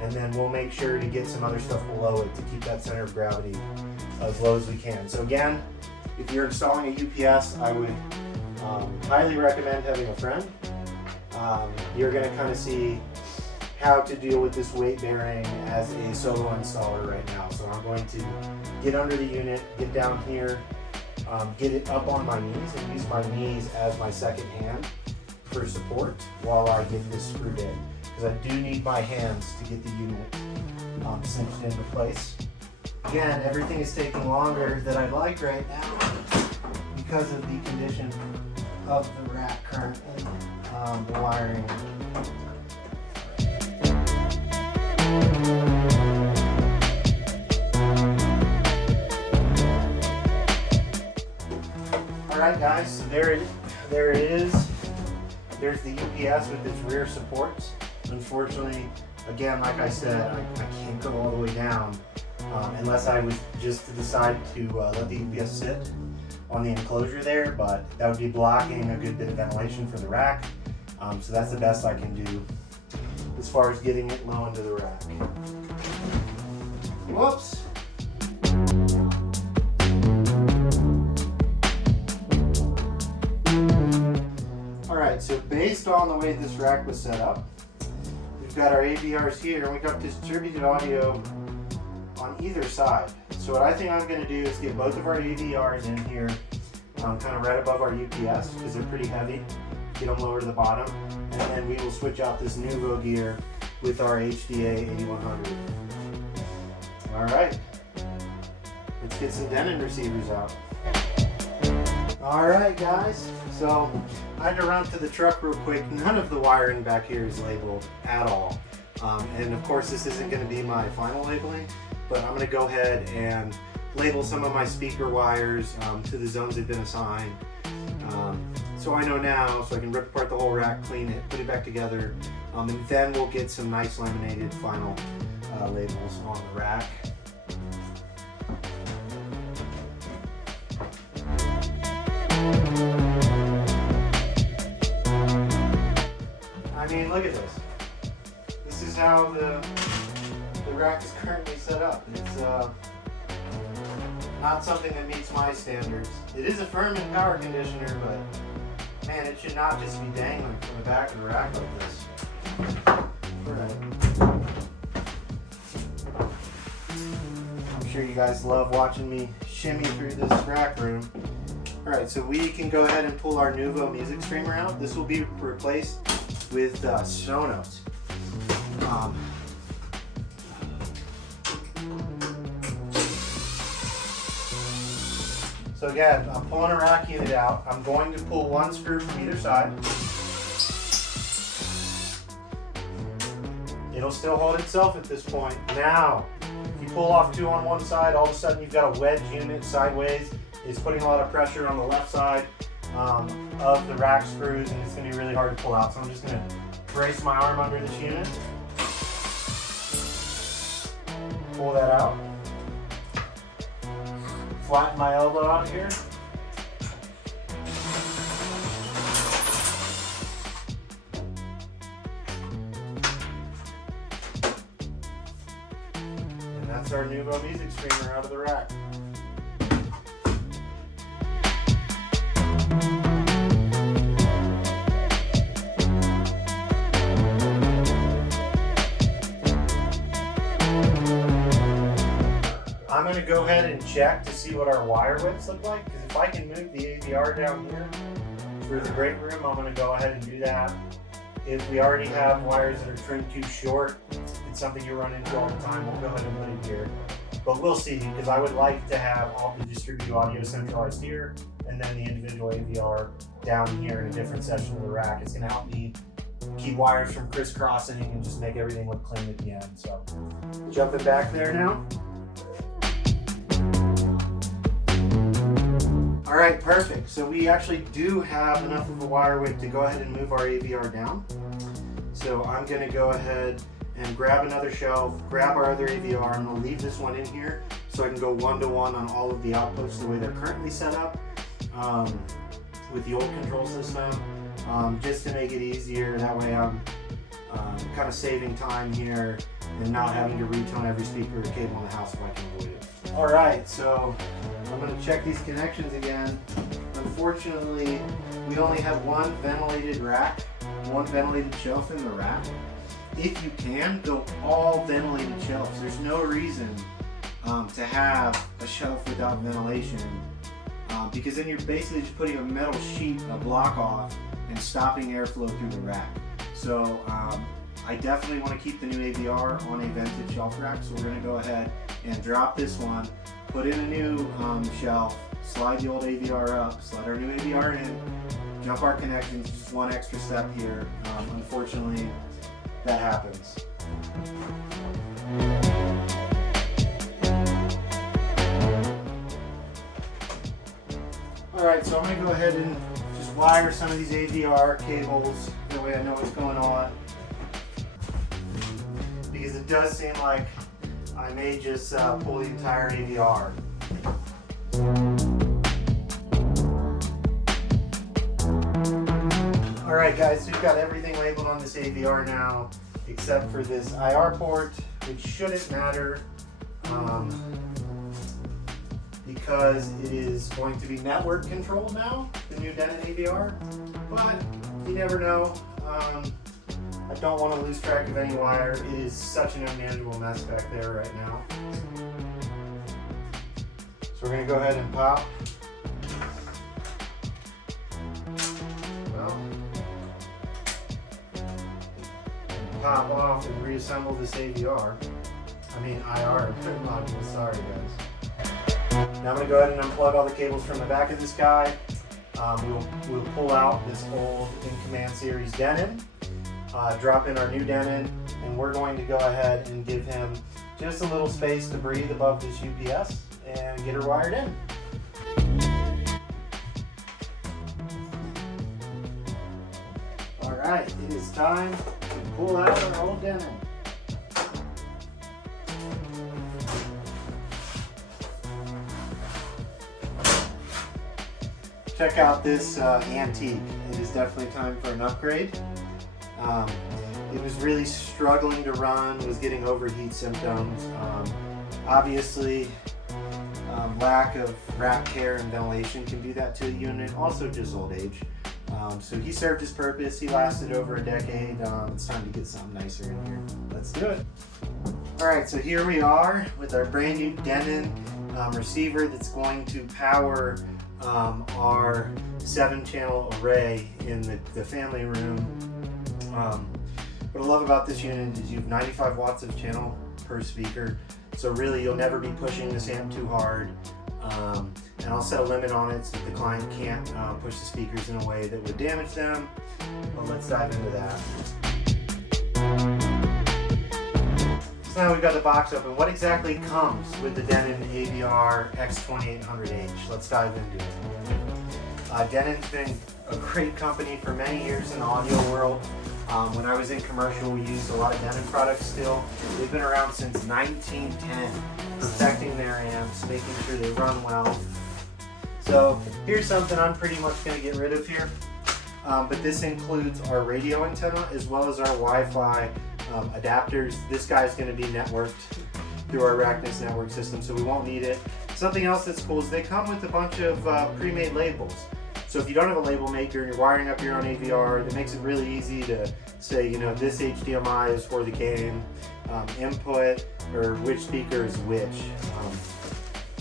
and then we'll make sure to get some other stuff below it to keep that center of gravity as low as we can. So again, if you're installing a UPS, I would highly recommend having a friend. You're going to kind of see how to deal with this weight bearing as a solo installer right now. So I'm going to get under the unit, get down here, get it up on my knees, and use my knees as my second hand for support while I get this screwed in, because I do need my hands to get the unit cinched into place. Again, everything is taking longer than I'd like right now because of the condition of the rack currently, the wiring. Alright guys, so there it is. There's the UPS with its rear supports. Unfortunately, again, like I said, I can't go all the way down unless I was just to decide to let the UPS sit on the enclosure there, but that would be blocking a good bit of ventilation for the rack. So that's the best I can do as far as getting it low into the rack. Whoops. Alright, so based on the way this rack was set up, we've got our AVRs here, and we've got distributed audio on either side. So what I think I'm going to do is get both of our AVRs in here, kind of right above our UPS, because they're pretty heavy. Get them lower to the bottom, and then we will switch out this Nuvo gear with our HDA 8100. Alright, let's get some Denon receivers out. Alright guys, so I had to run to the truck real quick. None of the wiring back here is labeled at all. And of course this isn't going to be my final labeling, but I'm going to go ahead and label some of my speaker wires to the zones they've been assigned. So I know now, so I can rip apart the whole rack, clean it, put it back together, and then we'll get some nice laminated final labels on the rack. I mean, look at this. This is how the rack is currently set up. It's not something that meets my standards. It is a firm and power conditioner, but man, it should not just be dangling from the back of the rack like this. Alright. I'm sure you guys love watching me shimmy through this rack room. Alright, so we can go ahead and pull our Nuvo music streamer out. This will be replaced with Sonos. So again, I'm pulling a rack unit out. I'm going to pull one screw from either side. It'll still hold itself at this point. Now, if you pull off two on one side, all of a sudden you've got a wedge unit sideways. It's putting a lot of pressure on the left side of the rack screws, and it's going to be really hard to pull out. So I'm just going to brace my arm under this unit. Pull that out. Flatten my elbow out here. And that's our Nuvo music streamer out of the rack. I'm going to go ahead and check to see what our wire widths look like, because if I can move the AVR down here through the great room, I'm going to go ahead and do that. If we already have wires that are trimmed too short, it's something you run into all the time, we'll go ahead and put it here. But we'll see, because I would like to have all the distributed audio centralized here, and then the individual AVR down here in a different section of the rack. It's going to help me keep wires from crisscrossing and just make everything look clean at the end. So, jumping back there now. Alright, perfect. So we actually do have enough of a wire width to go ahead and move our AVR down. So I'm going to go ahead and grab another shelf, grab our other AVR. I'm going to leave this one in here so I can go one-to-one on all of the outputs the way they're currently set up with the old control system, just to make it easier. That way I'm kind of saving time here and not having to retone every speaker or cable in the house if I can avoid it. Alright, so I'm going to check these connections again. Unfortunately, we only have one ventilated rack, one ventilated shelf in the rack. If you can, go all ventilated shelves. There's no reason to have a shelf without ventilation, because then you're basically just putting a metal sheet, a block off, and stopping airflow through the rack. So I definitely want to keep the new AVR on a vented shelf rack, so we're going to go ahead and drop this one, put in a new shelf, slide the old AVR up, slide our new AVR in, jump our connections, just one extra step here. Unfortunately, that happens. Alright, so I'm going to go ahead and just wire some of these AVR cables, that way I know what's going on. Because it does seem like I may just pull the entire AVR. Alright guys, so we've got everything labeled on this AVR now, except for this IR port, which shouldn't matter because it is going to be network controlled now, the new Denon AVR, but you never know. I don't want to lose track of any wire. It is such an unmanageable mess back there right now. So we're going to go ahead and pop. Well, pop off and reassemble this AVR. I mean IR module, sorry guys. Now I'm going to go ahead and unplug all the cables from the back of this guy. We'll pull out this old In Command series Denon, drop in our new Denon, and we're going to go ahead and give him just a little space to breathe above this UPS and get her wired in. All right, it is time to pull out our old Denon. Check out this antique. It is definitely time for an upgrade. It was really struggling to run, was getting overheat symptoms. Obviously, lack of wrap care and ventilation can do that to a unit, also just old age. So he served his purpose, he lasted over a decade. It's time to get something nicer in here. Let's do it. Alright, so here we are with our brand new Denon receiver that's going to power our 7-channel array in the family room. What I love about this unit is you have 95 watts of channel per speaker, so really you'll never be pushing this amp too hard. And I'll set a limit on it so that the client can't push the speakers in a way that would damage them. But let's dive into that. So now we've got the box open. What exactly comes with the Denon AVR X2800H? Let's dive into it. Denon's been a great company for many years in the audio world. When I was in commercial, we used a lot of Denon products still. They've been around since 1910, perfecting their amps, making sure they run well. So here's something I'm pretty much going to get rid of here. But this includes our radio antenna as well as our Wi-Fi adapters. This guy's going to be networked through our Araknis network system, so we won't need it. Something else that's cool is they come with a bunch of pre-made labels. So if you don't have a label maker and you're wiring up your own AVR, that makes it really easy to say, you know, this HDMI is for the game, input, or which speaker is which,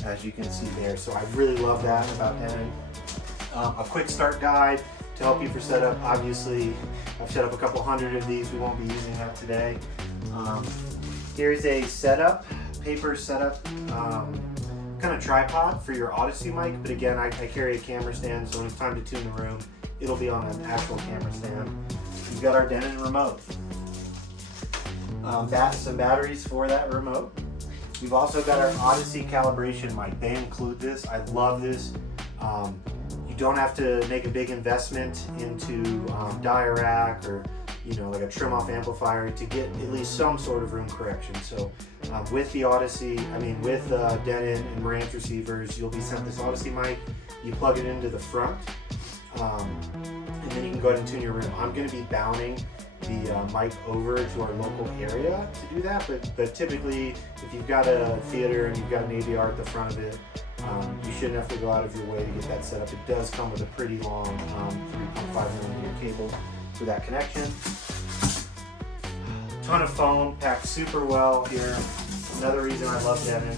as you can see there. So I really love that about Denon. A quick start guide to help you for setup. Obviously, I've set up a couple hundred of these. We won't be using that today. Here's a setup, paper setup, kind of tripod for your Odyssey mic, but again, I carry a camera stand, so when it's time to tune the room, it'll be on an actual camera stand. We've got our Denon remote. Some batteries for that remote. We've also got our Odyssey calibration mic. They include this. I love this. You don't have to make a big investment into diaphragm or like a trim-off amplifier to get at least some sort of room correction. So with the Odyssey, with Denon and Marantz receivers, you'll be sent this Odyssey mic. You plug it into the front, and then you can go ahead and tune your room. I'm going to be bounding the mic over to our local area to do that, but typically, if you've got a theater and you've got an AVR at the front of it, you shouldn't have to go out of your way to get that set up. It does come with a pretty long 3.5mm cable for that connection. Ton of foam, packed super well here. Another reason I love Denon.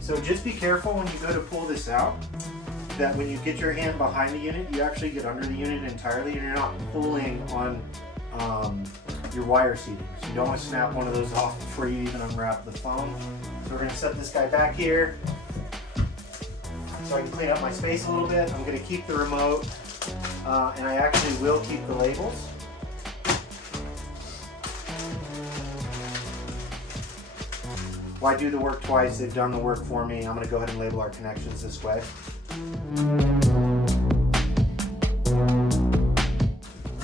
So just be careful when you go to pull this out, that when you get your hand behind the unit, you actually get under the unit entirely and you're not pulling on your wire seating. So you don't want to snap one of those off before you even unwrap the foam. So we're going to set this guy back here so I can clean up my space a little bit. I'm going to keep the remote, and I actually will keep the labels. Why do the work twice? They've done the work for me. I'm going to go ahead and label our connections this way.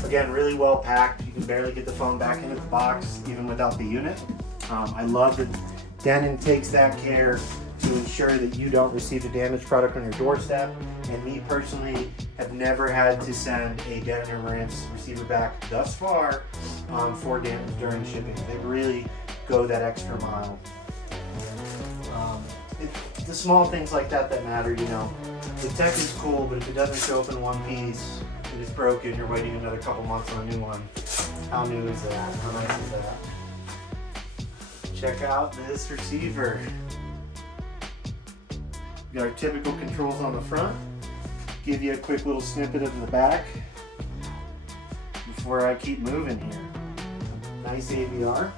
Again, really well packed. You can barely get the phone back into the box even without the unit. I love that Denon takes that care to ensure that you don't receive a damaged product on your doorstep. And me personally have never had to send a Denon or Marantz receiver back thus far for damage during shipping. They really go that extra mile. The small things like that matter, The tech is cool, but if it doesn't show up in one piece, and it's broken, you're waiting another couple months on a new one. How new is that? How nice is that? Check out this receiver. We got our typical controls on the front. Give you a quick little snippet of the back before I keep moving here. Nice AVR.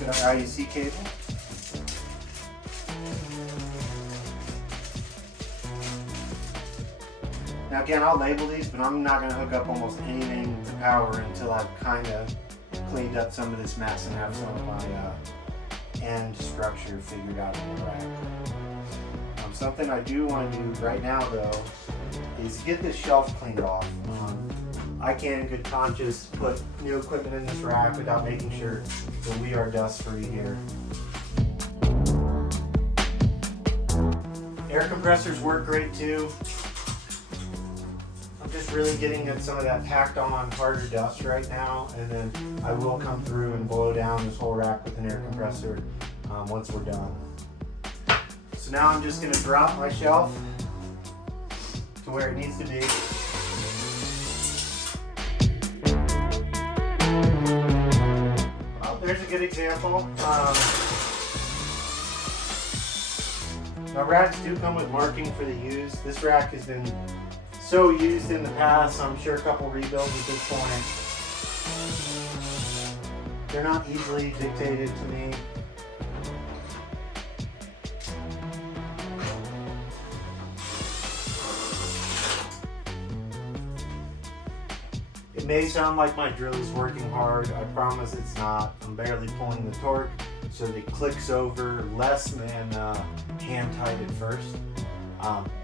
Got our IUC cable. Now again, I'll label these, but I'm not going to hook up almost anything to power until I've kind of cleaned up some of this mess and have some of my end structure figured out in the rack. Something I do want to do right now though is get this shelf cleaned off. I can't in good conscience put new equipment in this rack without making sure that we are dust free here. Air compressors work great too. I'm just really getting at some of that packed on harder dust right now, and then I will come through and blow down this whole rack with an air compressor once we're done. So now I'm just going to drop my shelf to where it needs to be. Well, there's a good example. Now racks do come with marking for the use. This rack has been so used in the past, I'm sure a couple rebuilds at this point. They're not easily dictated to me. It may sound like my drill is working hard. I promise it's not. I'm barely pulling the torque so that it clicks over less than hand tight at first.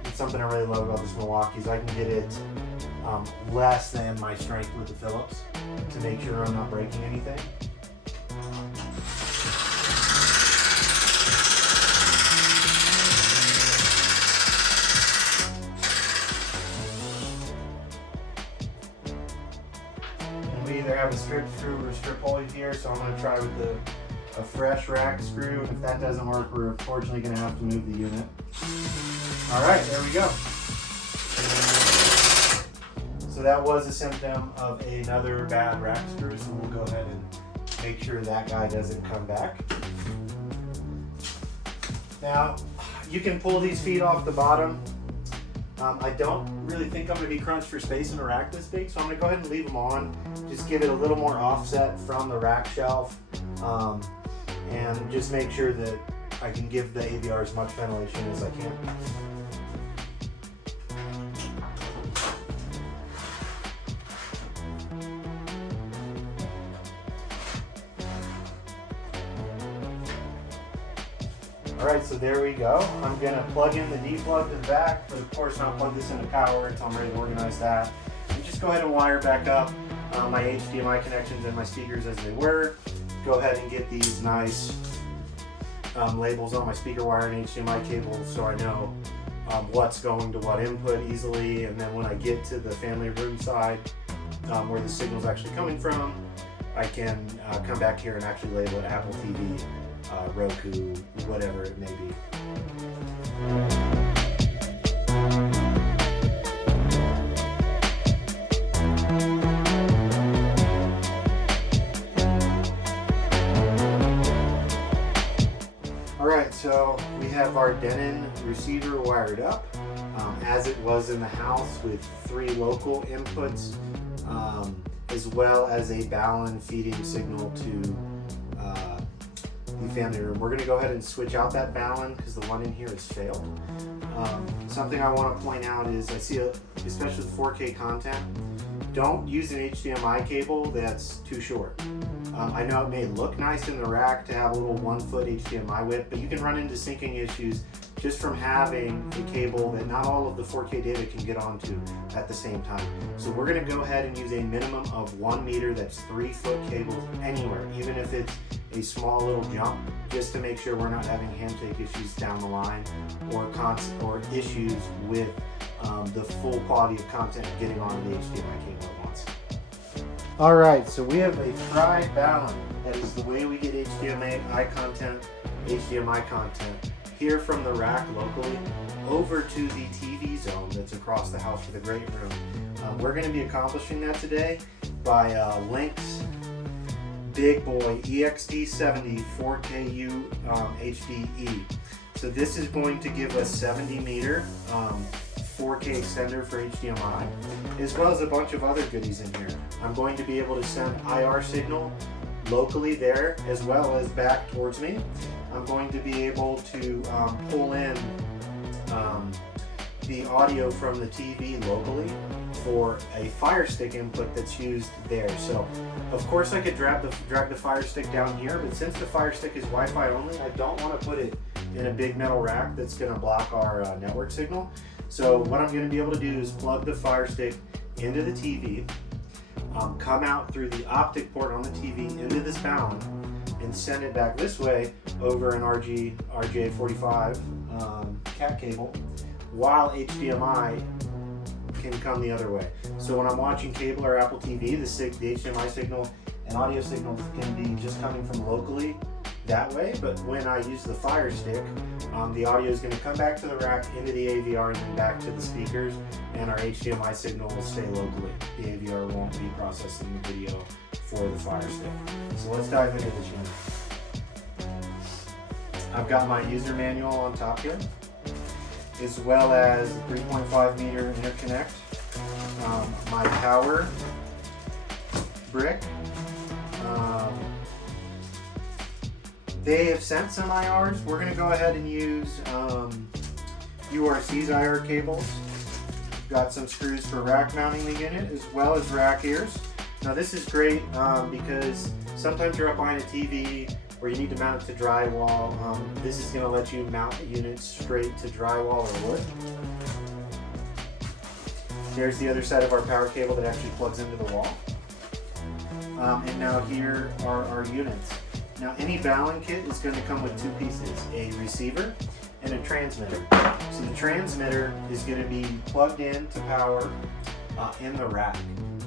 It's something I really love about this Milwaukee is I can get it less than my strength with the Phillips to make sure I'm not breaking anything. We either have a strip screw or a strip hole here, so I'm going to try with a fresh rack screw. If that doesn't work, we're unfortunately going to have to move the unit. Alright, there we go. So that was a symptom of another bad rack screw, so we'll go ahead and make sure that guy doesn't come back. Now, you can pull these feet off the bottom. I don't really think I'm going to be crunched for space in a rack this big, so I'm going to go ahead and leave them on. Just give it a little more offset from the rack shelf, and just make sure that I can give the AVR as much ventilation as I can. Alright, so there we go. I'm going to plug in the D-plug to the back, but of course not plug this into power until I'm ready to organize that. And just go ahead and wire back up my HDMI connections and my speakers as they were. Go ahead and get these nice labels on my speaker wire and HDMI cables so I know what's going to what input easily, and then when I get to the family room side where the signal's actually coming from, I can come back here and actually label it Apple TV, Roku, whatever it may be. Alright, so we have our Denon receiver wired up as it was in the house with 3 local inputs, as well as a Balun feeding signal to the family room. We're going to go ahead and switch out that Balun because the one in here has failed. Something I want to point out is I see, especially with 4K content, don't use an HDMI cable that's too short. I know it may look nice in the rack to have a little 1-foot HDMI width, but you can run into syncing issues just from having a cable that not all of the 4K data can get onto at the same time. So we're going to go ahead and use a minimum of 1 meter, that's 3-foot cables anywhere, even if it's a small little jump, just to make sure we're not having handshake issues down the line or issues with the full quality of content getting onto the HDMI cable at once. Alright, so we have a fried Balun. That is the way we get HDMI content here from the rack locally over to the TV zone that's across the house for the great room. We're going to be accomplishing that today by Link's big boy EXT70 4KU HDE. So this is going to give us 70 meter 4K extender for HDMI, as well as a bunch of other goodies in here. I'm going to be able to send IR signal locally there as well as back towards me. I'm going to be able to pull in the audio from the TV locally for a Fire Stick input that's used there. So of course I could drag the Fire Stick down here, but since the Fire Stick is Wi-Fi only, I don't want to put it in a big metal rack that's going to block our network signal. So what I'm going to be able to do is plug the Fire Stick into the TV, come out through the optic port on the TV into this Balun, and send it back this way over an RJ45 cat cable, while HDMI can come the other way. So when I'm watching cable or Apple TV, the HDMI signal and audio signals can be just coming from locally that way, but when I use the Fire Stick, the audio is going to come back to the rack, into the AVR, and then back to the speakers, and our HDMI signal will stay locally. The AVR won't be processing the video for the Fire Stick. So let's dive into this unit. I've got my user manual on top here, as well as a 3.5 meter interconnect, my power brick. They have sent some IRs. We're going to go ahead and use URC's IR cables. Got some screws for rack mounting the unit, as well as rack ears. Now this is great because sometimes you're up behind a TV or you need to mount it to drywall. This is going to let you mount the unit straight to drywall or wood. There's the other side of our power cable that actually plugs into the wall. And now here are our units. Now any Balun kit is going to come with two pieces, a receiver and a transmitter. So the transmitter is going to be plugged in to power in the rack.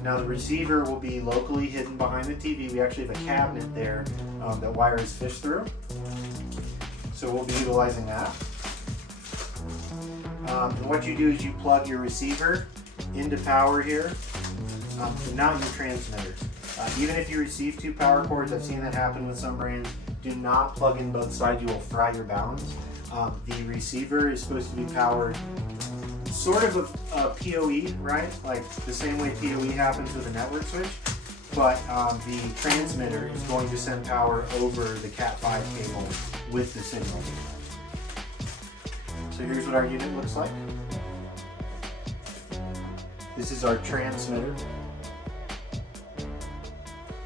Now the receiver will be locally hidden behind the TV. We actually have a cabinet there that wire is fished through. So we'll be utilizing that. And what you do is you plug your receiver into power here, and not your transmitter. Even if you receive two power cords, I've seen that happen with some brands, do not plug in both sides, you will fry your Baluns. The receiver is supposed to be powered sort of a POE, right? Like the same way POE happens with a network switch, but the transmitter is going to send power over the Cat5 cable with the signal. So here's what our unit looks like. This is our transmitter.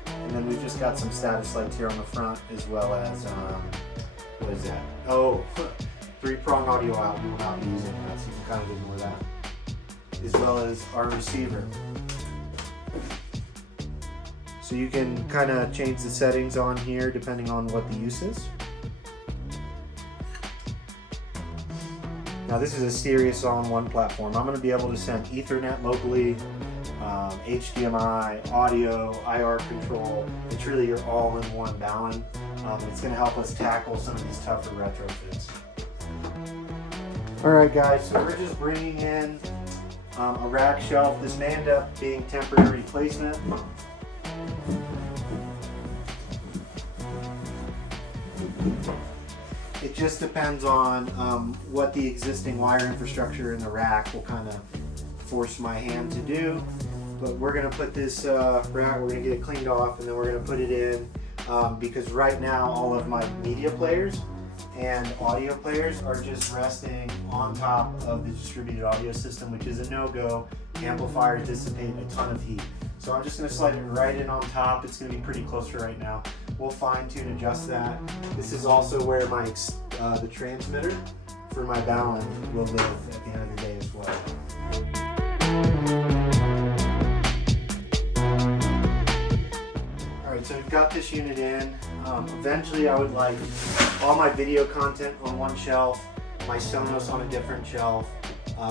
And then we've just got some status lights here on the front, as well as, what is that? Oh, 3-prong audio out. We will not be using that, so you can kind of ignore that. As well as our receiver. So you can kind of change the settings on here depending on what the use is. Now this is a serious all-in-one platform. I'm going to be able to send Ethernet locally, HDMI, audio, IR control. It's really your all-in-one Balun. It's going to help us tackle some of these tougher retrofits. Alright guys, so we're just bringing in a rack shelf. This may end up being temporary placement. It just depends on what the existing wire infrastructure in the rack will kind of force my hand to do. But we're going to put this rack, we're going to get it cleaned off, and then we're going to put it in because right now all of my media players and audio players are just resting on top of the distributed audio system, which is a no-go. Amplifiers dissipate a ton of heat. So I'm just going to slide it right in on top. It's going to be pretty close for right now. We'll fine-tune, adjust that. This is also where my the transmitter for my Balun will live at the end of the day as well. Alright, so we've got this unit in. Eventually I would like all my video content on one shelf, my Sonos on a different shelf,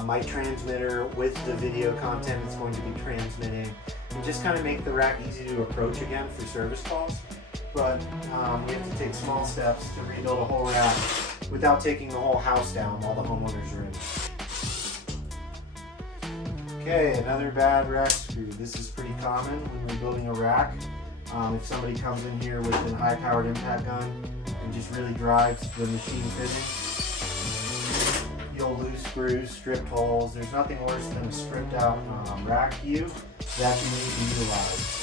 my transmitter with the video content it's going to be transmitting, and just kind of make the rack easy to approach again for service calls. But we have to take small steps to rebuild a whole rack without taking the whole house down while the homeowners are in. Okay, another bad rack screw. This is pretty common when we're building a rack. If somebody comes in here with a high-powered impact gun and just really drives the machine fitting, you'll lose screws, stripped holes. There's nothing worse than a stripped out rack view that can be utilized.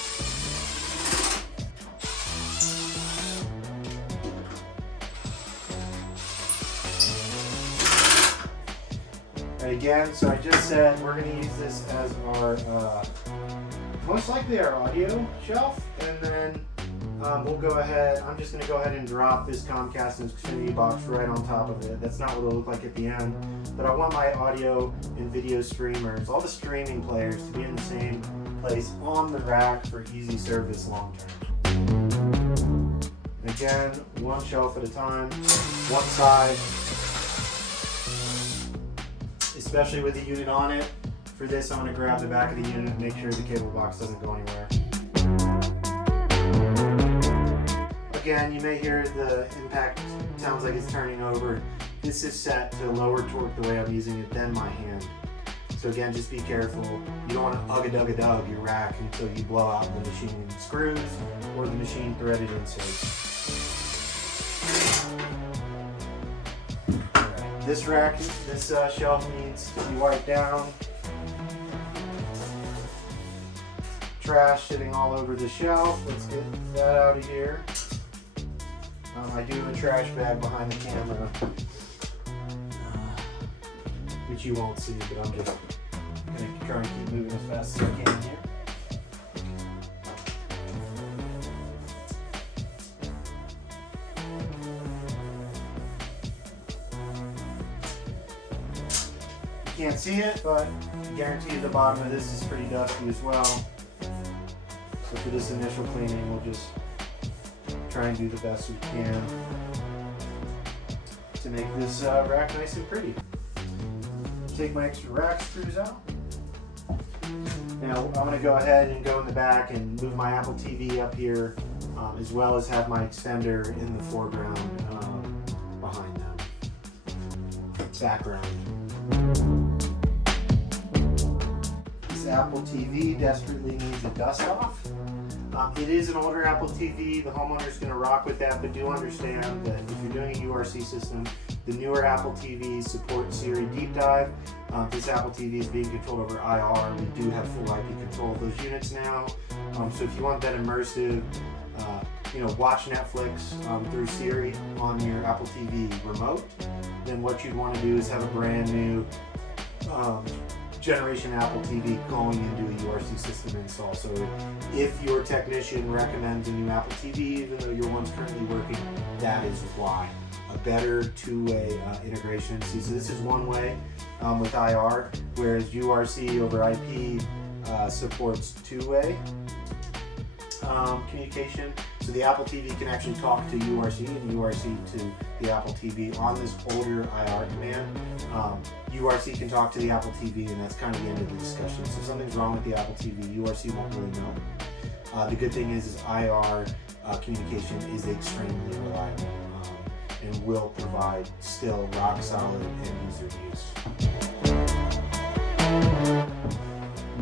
And again, so I just said we're going to use this as our, most likely our audio shelf, and then we'll go ahead, I'm just going to go ahead and drop this Comcast and Xfinity box right on top of it. That's not what it'll look like at the end, but I want my audio and video streamers, all the streaming players, to be in the same place on the rack for easy service long term. And again, one shelf at a time, one side, especially with the unit on it. For this, I'm going to grab the back of the unit and make sure the cable box doesn't go anywhere. Again, you may hear the impact sounds like it's turning over. This is set to lower torque the way I'm using it than my hand. So again, just be careful. You don't want to ugga-dugga-dug your rack until you blow out the machine screws or the machine threaded inserts. Right. This rack, this shelf needs to be wiped down. Trash sitting all over the shelf. Let's get that out of here. I do have a trash bag behind the camera, which you won't see, but I'm just going to try and keep moving as fast as I can here. You can't see it, but I guarantee you the bottom of this is pretty dusty as well. So for this initial cleaning, we'll just try and do the best we can to make this rack nice and pretty. Take my extra rack screws out. Now I'm going to go ahead and go in the back and move my Apple TV up here, as well as have my extender in the foreground behind them. Background. This Apple TV desperately needs a dust off. It is an older Apple TV. The homeowner is going to rock with that, but do understand that if you're doing a URC system, the newer Apple TVs support Siri Deep Dive. This Apple TV is being controlled over IR. We do have full IP control of those units now. So if you want that immersive, watch Netflix through Siri on your Apple TV remote, then what you'd want to do is have a brand new generation Apple TV going into a URC system install. So if your technician recommends a new Apple TV, even though your one's currently working, that is why. A better two-way integration. See, so this is one way with IR, whereas URC over IP supports two-way communication. So the Apple TV can actually talk to URC and URC to the Apple TV on this older IR command. URC can talk to the Apple TV, and that's kind of the end of the discussion. So if something's wrong with the Apple TV, URC won't really know. The good thing is IR communication is extremely reliable and will provide still rock solid end user use.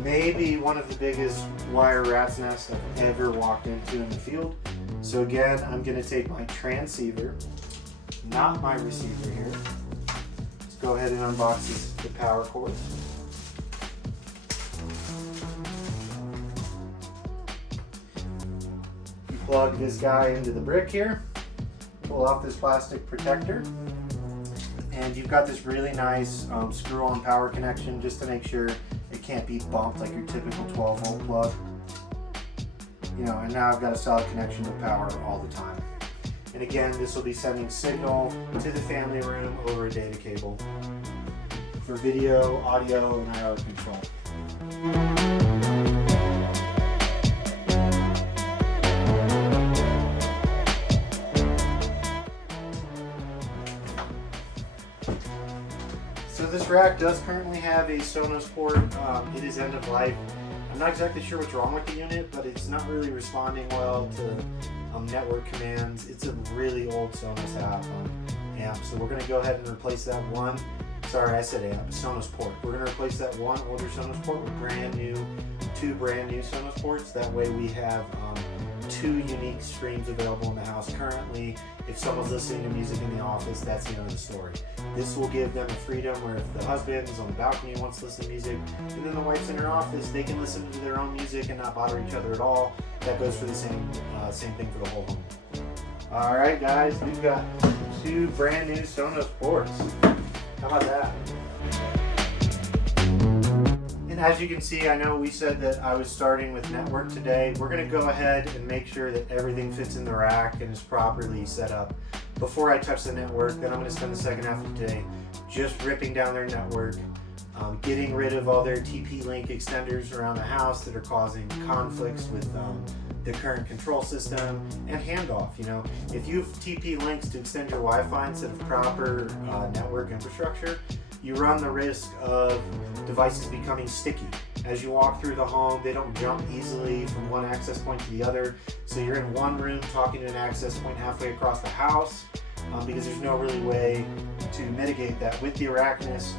Maybe one of the biggest wire rat's nests I've ever walked into in the field. So again, I'm going to take my transceiver, not my receiver here. Let's go ahead and unbox the power cords. You plug this guy into the brick here, pull off this plastic protector, and you've got this really nice screw-on power connection just to make sure it can't be bumped like your typical 12-volt plug. And now I've got a solid connection to power all the time. And again, this will be sending signal to the family room over a data cable for video, audio, and IR control. So this rack does currently have a Sonos port. It is end of life. I'm not exactly sure what's wrong with the unit, but it's not really responding well to network commands. It's a really old Sonos amp, so we're going to go ahead and replace that one. Sorry, I said amp, Sonos port. We're going to replace that one older Sonos port with two brand new Sonos ports. That way we have two unique streams available in the house. Currently, if someone's listening to music in the office, that's the end of the story. This will give them a freedom where if the husband is on the balcony and wants to listen to music, and then the wife's in her office, they can listen to their own music and not bother each other at all. That goes for the same thing for the whole home. Alright guys, we've got two brand new Sonos ports. How about that? And as you can see, I know we said that I was starting with network today. We're going to go ahead and make sure that everything fits in the rack and is properly set up before I touch the network. Then I'm going to spend the second half of the day just ripping down their network, getting rid of all their TP-Link extenders around the house that are causing conflicts with the current control system and handoff. You know, if you have TP-Links to extend your Wi-Fi instead of proper network infrastructure, you run the risk of devices becoming sticky. As you walk through the home, they don't jump easily from one access point to the other. So you're in one room talking to an access point halfway across the house because there's no really way to mitigate that. With the Araknis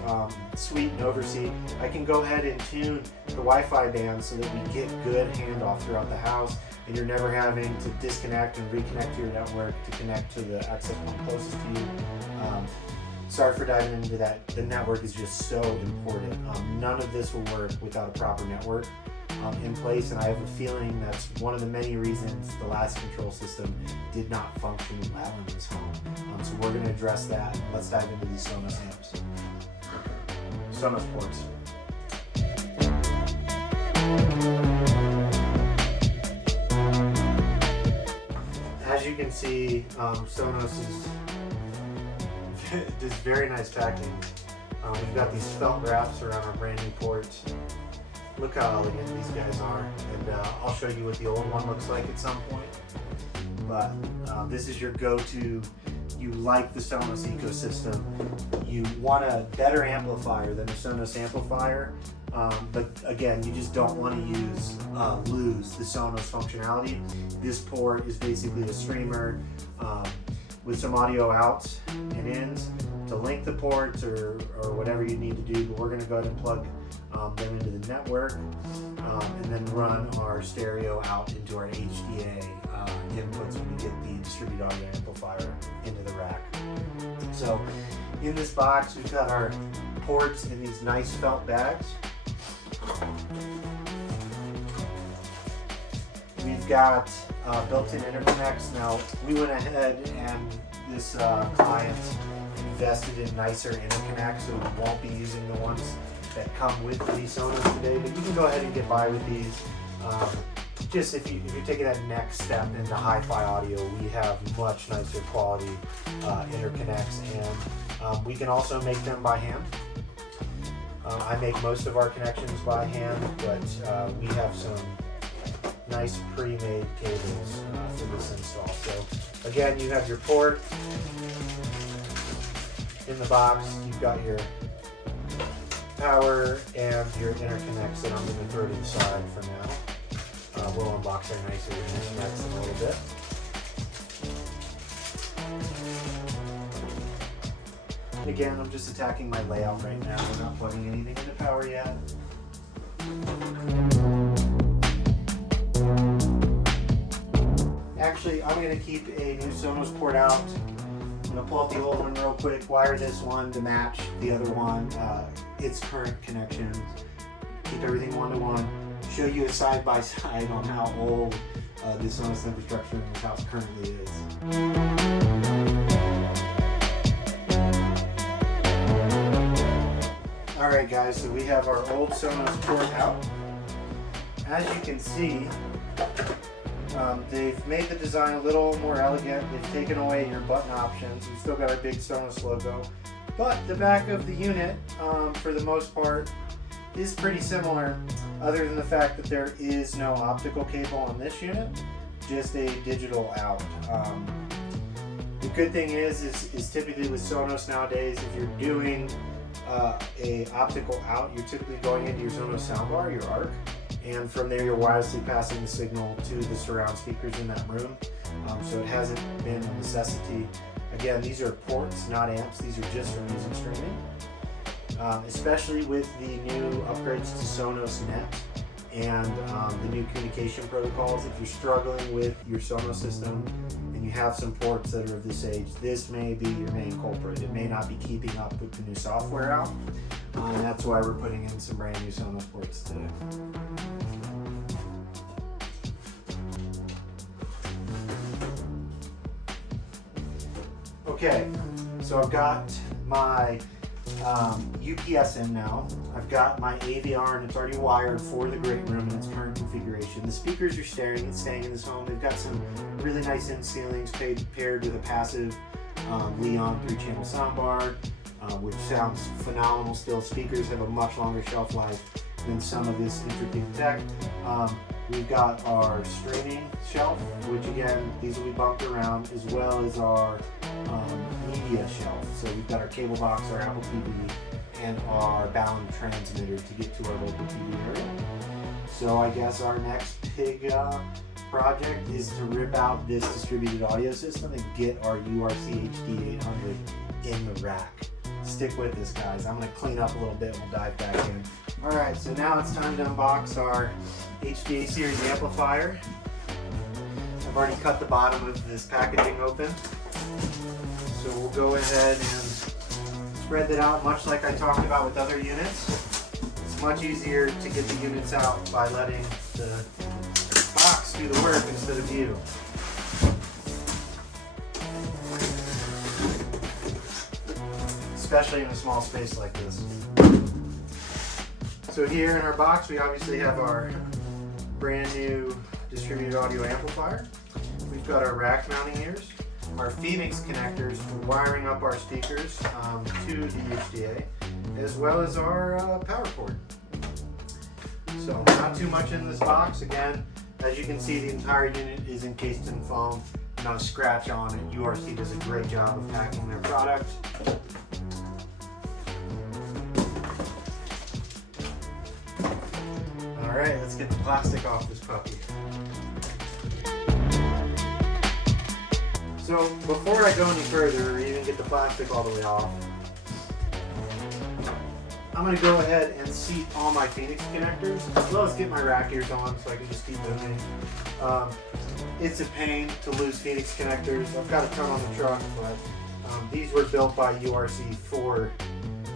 suite and oversee, I can go ahead and tune the Wi-Fi band so that we get good handoff throughout the house, and you're never having to disconnect and reconnect to your network to connect to the access point closest to you. Sorry for diving into that. The network is just so important. None of this will work without a proper network in place, and I have a feeling that's one of the many reasons the last control system did not function well in this home. So we're going to address that. Let's dive into these Sonos amps. Sonos Ports. As you can see, Sonos does very nice packing. We've got these felt wraps around our brand new ports. Look how elegant these guys are, and I'll show you what the old one looks like at some point. But this is your go-to. You like the Sonos ecosystem. You want a better amplifier than a Sonos amplifier, but again, you just don't want to lose the Sonos functionality. This port is basically a streamer with some audio outs and ins to link the ports or whatever you need to do, but we're going to go ahead and plug them into the network and then run our stereo out into our HDA inputs when we get the distributed audio amplifier into the rack. So in this box, we've got our ports in these nice felt bags. We've got built-in interconnects. Now, we went ahead and this client invested in nicer interconnects, so we won't be using the ones that come with the Sonos today, but you can go ahead and get by with these. Just if you're taking that next step into hi-fi audio, we have much nicer quality interconnects, and we can also make them by hand. I make most of our connections by hand, but we have some nice pre-made cables for this install. So again, you have your port in the box, you've got your power and your interconnects that I'm going to throw to the side for now. We'll unbox our nicer interconnects in a little bit. Again, I'm just attacking my layout right now. We're not plugging anything into power yet. Actually, I'm going to keep a new Sonos port out. I'm going to pull out the old one real quick, wire this one to match the other one, its current connections, keep everything one-to-one, show you a side-by-side on how old the Sonos infrastructure in this house currently is. Alright guys, so we have our old Sonos port out. As you can see, they've made the design a little more elegant. They've taken away your button options. We've still got our big Sonos logo. But the back of the unit, for the most part, is pretty similar, other than the fact that there is no optical cable on this unit, just a digital out. The good thing is typically with Sonos nowadays, if you're doing a optical out, you're typically going into your Sonos soundbar, your ARC, and from there you're wirelessly passing the signal to the surround speakers in that room. So it hasn't been a necessity. Again, these are ports, not amps. These are just for music streaming. Especially with the new upgrades to Sonos Net and the new communication protocols. If you're struggling with your Sonos system and you have some ports that are of this age, this may be your main culprit. It may not be keeping up with the new software out, and that's why we're putting in some brand new Sonos ports today. Okay, so I've got my UPS in now. I've got my AVR and it's already wired for the great room in its current configuration. The speakers are staying in this home. They've got some really nice in ceilings paired with a passive Leon 3-channel soundbar, which sounds phenomenal still. Speakers have a much longer shelf life than some of this intricate tech. We've got our streaming shelf, which again, these will be bumped around, as well as our media shelf. So we've got our cable box, our Apple TV, and our Balun transmitter to get to our local TV area. So I guess our next big project is to rip out this distributed audio system and get our URC HD800 in the rack. Stick with this, guys. I'm going to clean up a little bit and we'll dive back in. Alright, so now it's time to unbox our HDA series amplifier. I've already cut the bottom of this packaging open. So we'll go ahead and spread that out much like I talked about with other units. It's much easier to get the units out by letting the box do the work instead of you. Especially in a small space like this. So here in our box we obviously have our brand new distributed audio amplifier. We've got our rack mounting ears, our Phoenix connectors for wiring up our speakers to the HDA, as well as our power cord. So not too much in this box. Again, as you can see, the entire unit is encased in foam, not a scratch on it. URC does a great job of packing their product. Alright, let's get the plastic off this puppy. So before I go any further, or even get the plastic all the way off, I'm going to go ahead and seat all my Phoenix connectors, as well as get my rack ears on so I can just keep moving. It's a pain to lose Phoenix connectors. I've got a ton on the truck, but these were built by URC for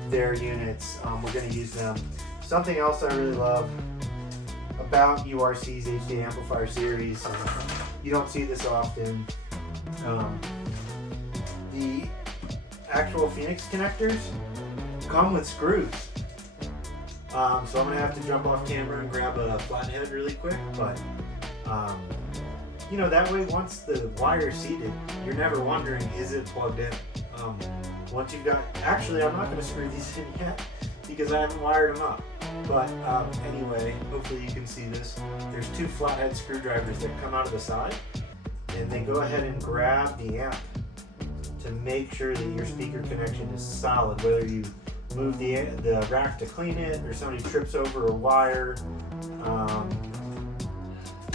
their units. We're going to use them. Something else I really love about URC's HD amplifier series, you don't see this often, the actual Phoenix connectors come with screws. So I'm going to have to jump off camera and grab a flathead really quick, but you know, that way once the wire's seated, you're never wondering, is it plugged in? Once you've got, actually I'm not going to screw these in yet because I haven't wired them up. But anyway, hopefully you can see this. There's two flathead screwdrivers that come out of the side, and they go ahead and grab the amp to make sure that your speaker connection is solid, whether you move the rack to clean it or somebody trips over a wire.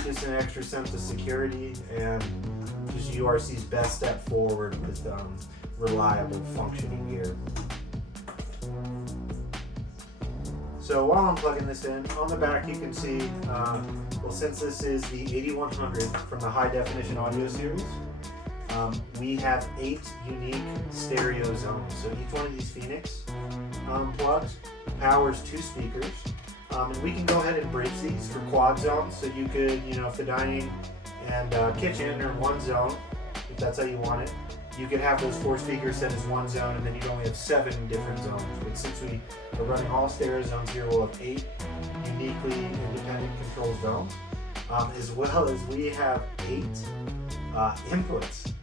Just an extra sense of security and just URC's best step forward with reliable functioning gear. So while I'm plugging this in, on the back you can see, well, since this is the 8100 from the high definition audio series, we have 8 unique stereo zones. So each one of these Phoenix plugs powers 2 speakers. And we can go ahead and bridge these for quad zones. So you could, you know, if the dining and kitchen are one zone, if that's how you want it, you could have those 4 speakers set as one zone, and then you'd only have 7 different zones. But since we are running all stereo zones here, we'll have 8 uniquely independent control zones, as well as we have 8 inputs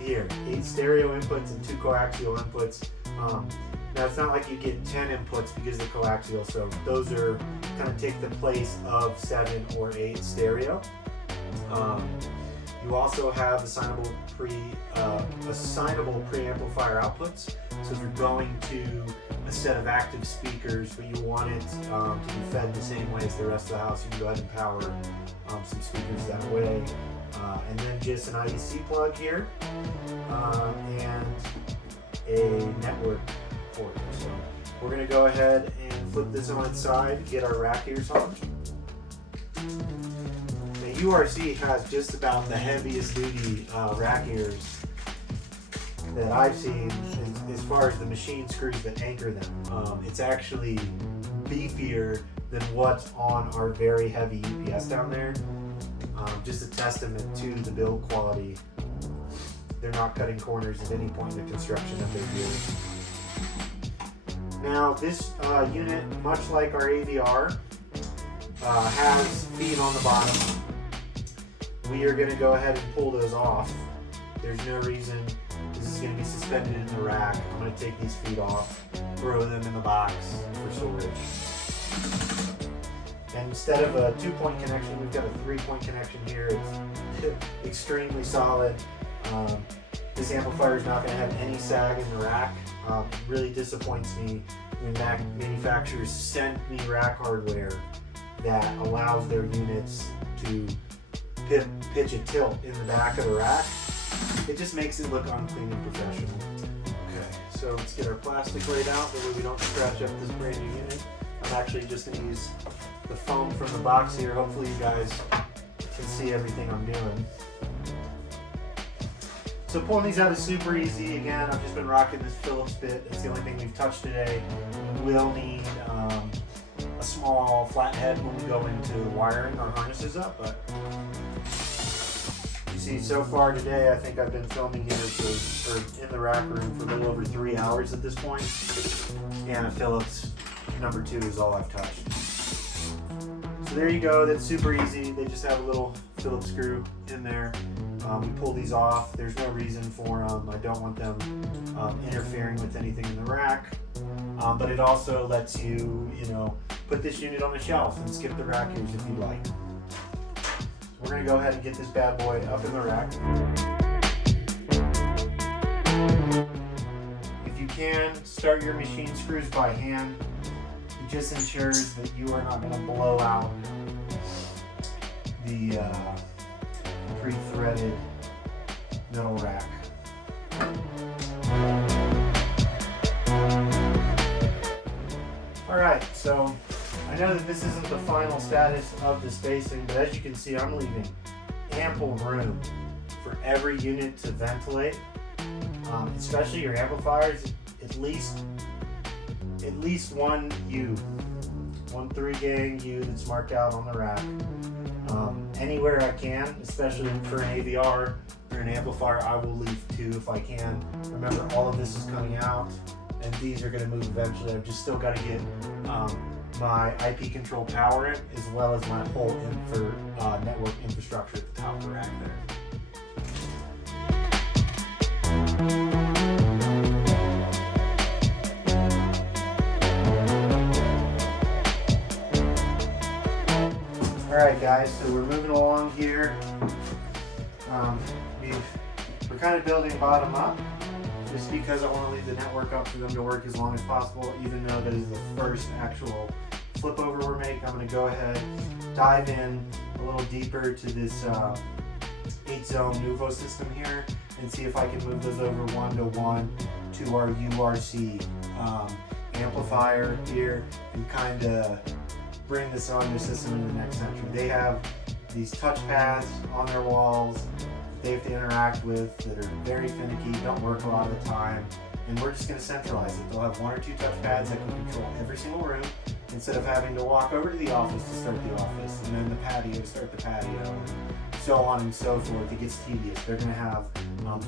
here. 8 stereo inputs and 2 coaxial inputs. Now it's not like you get 10 inputs because of the coaxial, so those are kind of take the place of 7 or 8 stereo. You also have assignable preamplifier outputs. So if you're going to a set of active speakers, but you want it to be fed the same way as the rest of the house, you can go ahead and power some speakers that way. And then just an IEC plug here, and a network port. So we're going to go ahead and flip this on its side, get our rack ears on. URC has just about the heaviest duty rack ears that I've seen as far as the machine screws that anchor them. It's actually beefier than what's on our very heavy UPS down there. Just a testament to the build quality. They're not cutting corners at any point in the construction that they do. Now this unit, much like our AVR, has feet on the bottom. We are going to go ahead and pull those off. There's no reason. This is going to be suspended in the rack. I'm going to take these feet off, throw them in the box for storage. And instead of a 2-point connection, we've got a 3-point connection here. It's extremely solid. This amplifier is not going to have any sag in the rack. It really disappoints me when manufacturers send me rack hardware that allows their units to pitch a tilt in the back of the rack. It just makes it look unclean and professional. Okay, so let's get our plastic laid out, that way we don't scratch up this brand new unit. I'm actually just going to use the foam from the box here. Hopefully you guys can see everything I'm doing. So pulling these out is super easy. Again, I've just been rocking this Phillips bit. It's the only thing we've touched today. We will need a small flat head when we go into wiring our harnesses up, but you see so far today, I think I've been filming here in the rack room for a little over 3 hours at this point, and a Phillips number 2 is all I've touched. So there you go. That's super easy. They just have a little Phillips screw in there. We pull these off. There's no reason for them. I don't want them interfering with anything in the rack. But it also lets you, put this unit on the shelf and skip the rack ears if you like. So we're going to go ahead and get this bad boy up in the rack. If you can, start your machine screws by hand. It just ensures that you are not going to blow out the pre-threaded metal rack. Alright, so I know that this isn't the final status of the spacing, but as you can see, I'm leaving ample room for every unit to ventilate, especially your amplifiers. At least one 3-gang U that's marked out on the rack. Anywhere I can, especially for an AVR or an amplifier, I will leave 2 if I can. Remember, all of this is coming out, and these are going to move eventually. I've just still got to get my IP control power in, as well as my whole network infrastructure at the top of the rack there. Alright guys, so we're moving along here. We're kind of building bottom up, just because I want to leave the network up for them to work as long as possible, even though that is the first actual flip over we're making. I'm going to go ahead, dive in a little deeper to this 8-zone Nuvo system here, and see if I can move those over 1-to-1 to our URC amplifier here, and kind of bring this on their system in the next century. They have these touchpads on their walls that they have to interact with that are very finicky, don't work a lot of the time, and we're just going to centralize it. They'll have 1 or 2 touchpads that can control every single room, instead of having to walk over to the office to start the office, and then the patio to start the patio, and so on and so forth. It gets tedious. They're going to have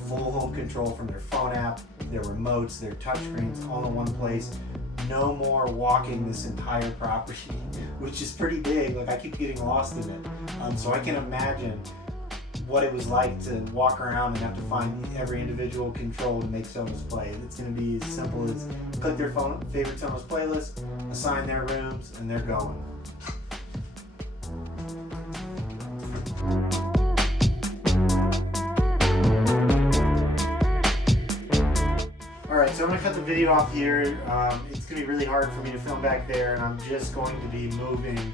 full home control from their phone app, their remotes, their touchscreens, all in one place. No more walking this entire property, which is pretty big. Like, I keep getting lost in it. So I can imagine what it was like to walk around and have to find every individual control to make Sonos play. It's going to be as simple as click their favorite Sonos playlist, assign their rooms, and they're going. Alright, so I'm going to cut the video off here. It's going to be really hard for me to film back there, and I'm just going to be moving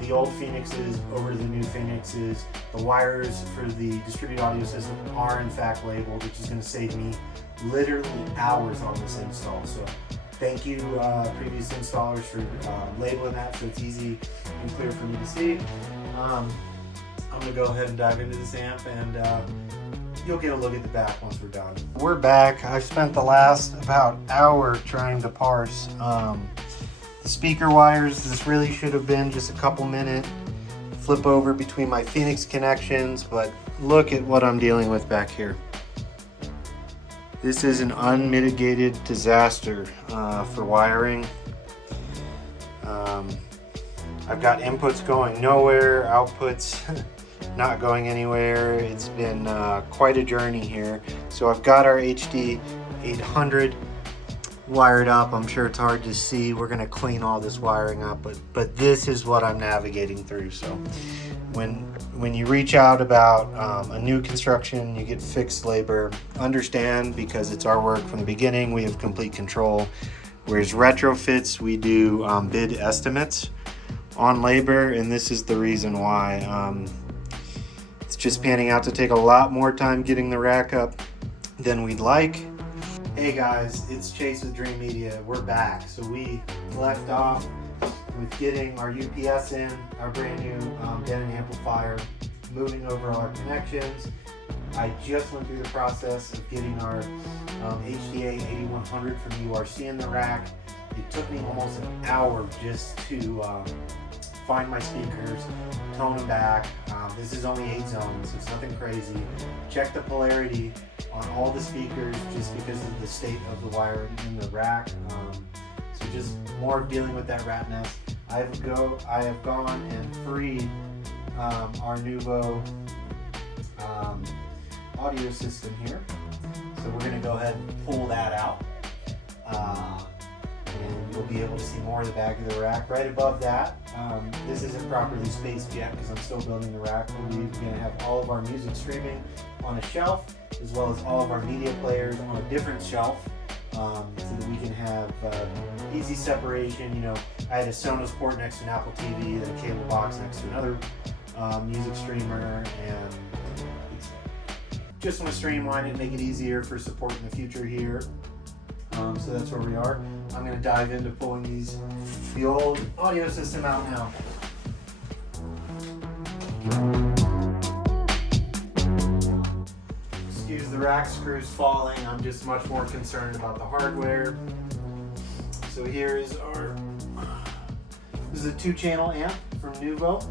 the old Phoenixes over to the new Phoenixes. The wires for the distributed audio system are in fact labeled, which is going to save me literally hours on this install. So thank you previous installers for labeling that so it's easy and clear for me to see. I'm going to go ahead and dive into this amp, and you'll get a look at the back once we're done. We're back. I spent the last about hour trying to parse the speaker wires. This really should have been just a couple-minute flip over between my Phoenix connections, but look at what I'm dealing with back here. This is an unmitigated disaster for wiring. I've got inputs going nowhere, outputs not going anywhere. It's been quite a journey here. So I've got our HD 800 wired up. I'm sure it's hard to see. We're gonna clean all this wiring up, but this is what I'm navigating through. So when you reach out about a new construction, you get fixed labor, understand, because it's our work from the beginning, we have complete control. Whereas retrofits, we do bid estimates on labor, and this is the reason why. It's just panning out to take a lot more time getting the rack up than we'd like. Hey guys, it's Chase with Dream Media. We're back. So we left off with getting our UPS in, our brand new Denon amplifier, moving over all our connections. I just went through the process of getting our HDA 8100 from URC in the rack. It took me almost an hour just to find my speakers, tone them back. This is only 8 zones, so it's nothing crazy. Check the polarity on all the speakers just because of the state of the wiring in the rack. So just more dealing with that rat nest. I have gone and freed our Nuvo audio system here. So we're going to go ahead and pull that out. And you'll be able to see more of the back of the rack. Right above that, this isn't properly spaced yet because I'm still building the rack, but we're going to have all of our music streaming on a shelf, as well as all of our media players on a different shelf, so that we can have easy separation. You know, I had a Sonos port next to an Apple TV, then a cable box next to another music streamer, and just want to streamline it, make it easier for support in the future here. So that's where we are. I'm going to dive into pulling the old audio system out now. Excuse the rack screws falling. I'm just much more concerned about the hardware. So here is this is a 2-channel amp from Nuvo,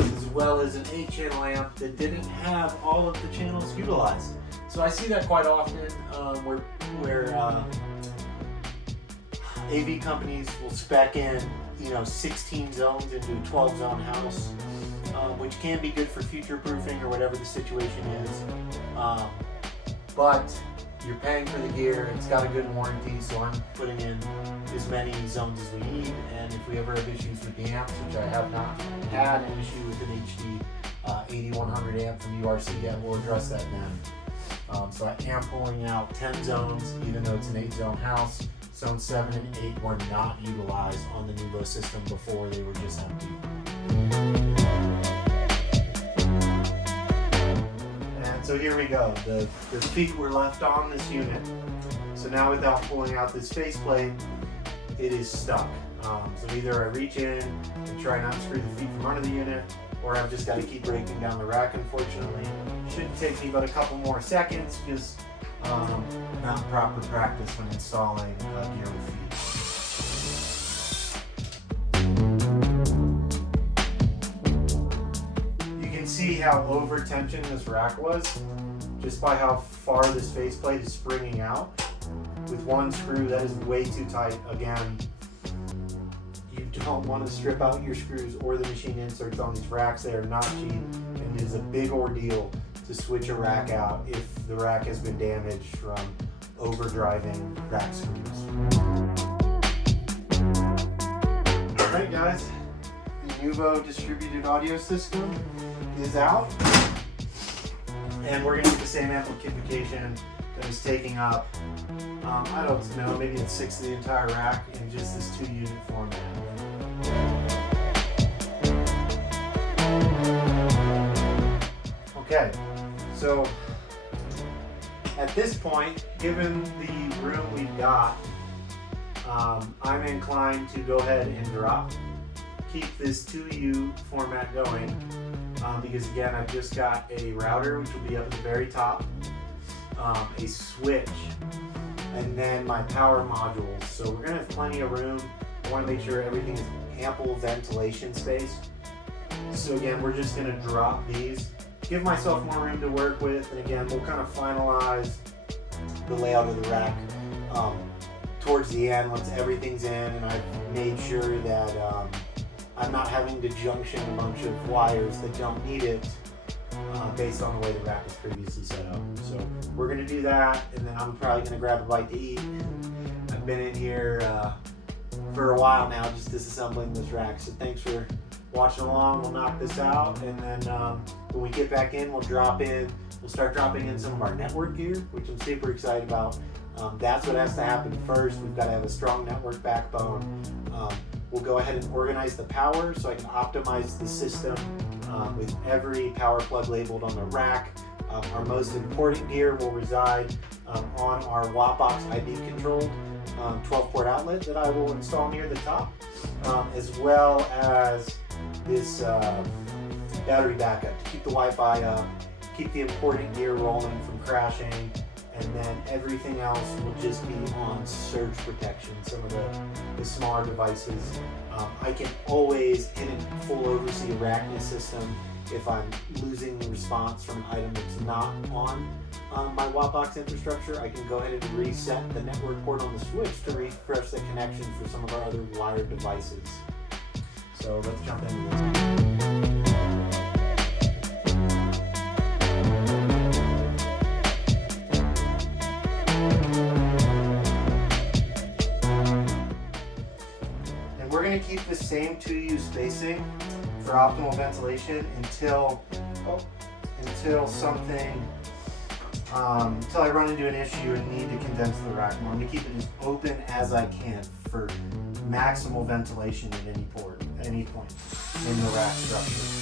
as well as an 8-channel amp that didn't have all of the channels utilized. So I see that quite often where AV companies will spec in, 16 zones into a 12-zone house, which can be good for future proofing or whatever the situation is. But you're paying for the gear, it's got a good warranty, so I'm putting in as many zones as we need. And if we ever have issues with the amps, which I have not had an issue with an HD 8100 amp from URC yet, we'll address that then. So I am pulling out 10 zones, even though it's an 8-zone house. Zones 7 and 8 were not utilized on the Nuvo system before, they were just empty. And so here we go. The feet were left on this unit. So now without pulling out this faceplate, it is stuck. So either I reach in and try not to screw the feet from under the unit, or I've just got to keep breaking down the rack, unfortunately. Shouldn't take me but a couple more seconds, just not proper practice when installing gear with feet. You can see how over tension this rack was, just by how far this faceplate is springing out. With one screw, that is way too tight. Again, you don't want to strip out your screws or the machine inserts on these racks. They are not cheap, and it is a big ordeal to switch a rack out if the rack has been damaged from overdriving rack screws. Alright guys, the Nuvo distributed audio system is out, and we're going to get the same amplification that was taking up, I don't know, maybe it's 6 of the entire rack in just this 2-unit format. Okay, so at this point, given the room we've got, I'm inclined to go ahead and keep this 2U format going, because again, I've just got a router, which will be up at the very top, a switch, and then my power modules. So we're going to have plenty of room. I want to make sure everything is ample ventilation space. So again, we're just going to drop these, give myself more room to work with, and again, we'll kind of finalize the layout of the rack towards the end once everything's in, and I've made sure that I'm not having to junction a bunch of wires that don't need it based on the way the rack was previously set up. So we're going to do that, and then I'm probably going to grab a bite to eat. I've been in here for a while now just disassembling this rack, so thanks for watching along. We'll knock this out, and then when we get back in, we'll start dropping in some of our network gear, which I'm super excited about. That's what has to happen first. We've got to have a strong network backbone. We'll go ahead and organize the power so I can optimize the system with every power plug labeled on the rack. Our most important gear will reside on our Wbox IP controlled 12-port outlet that I will install near the top, as well as this battery backup to keep the Wi-Fi up, keep the important gear rolling from crashing, and then everything else will just be on surge protection, some of the smaller devices. I can always, in a full oversee Araknis system, if I'm losing the response from an item that's not on my Wbox infrastructure, I can go ahead and reset the network port on the switch to refresh the connection for some of our other wired devices. So let's jump into this. We're going to keep the same 2U spacing for optimal ventilation until I run into an issue and need to condense the rack more. I'm going to keep it as open as I can for maximal ventilation at any point in the rack structure.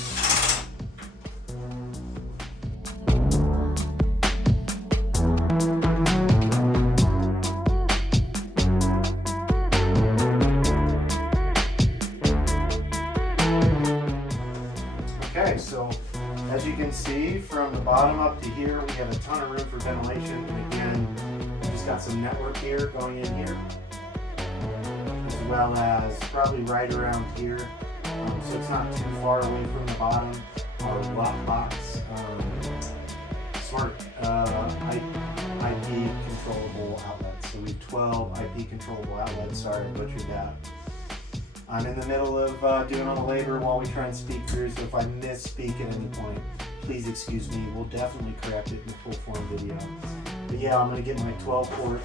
Okay, so as you can see, from the bottom up to here, we have a ton of room for ventilation. And again, we just got some network gear going in here, as well as probably right around here. So it's not too far away from the bottom. Our Wbox smart IP controllable outlets. So we have 12 IP controllable outlets. Sorry, I butchered that. I'm in the middle of doing all the labor while we try and speak through, so if I misspeak at any point, please excuse me. We'll definitely correct it in the full form video. But yeah, I'm going to get my 12-port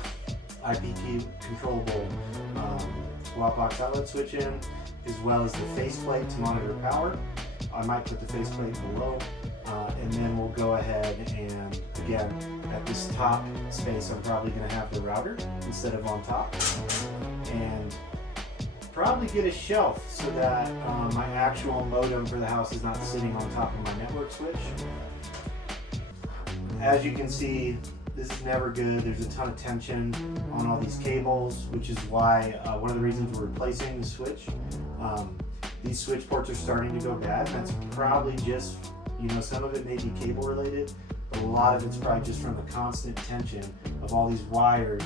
IP controllable Wbox outlet switch in, as well as the faceplate to monitor power. I might put the faceplate below, and then we'll go ahead and, again, at this top space, I'm probably going to have the router instead of on top. And probably get a shelf so that my actual modem for the house is not sitting on top of my network switch. As you can see, this is never good. There's a ton of tension on all these cables, which is why one of the reasons we're replacing the switch. These switch ports are starting to go bad. That's probably just, some of it may be cable related, but a lot of it's probably just from the constant tension of all these wires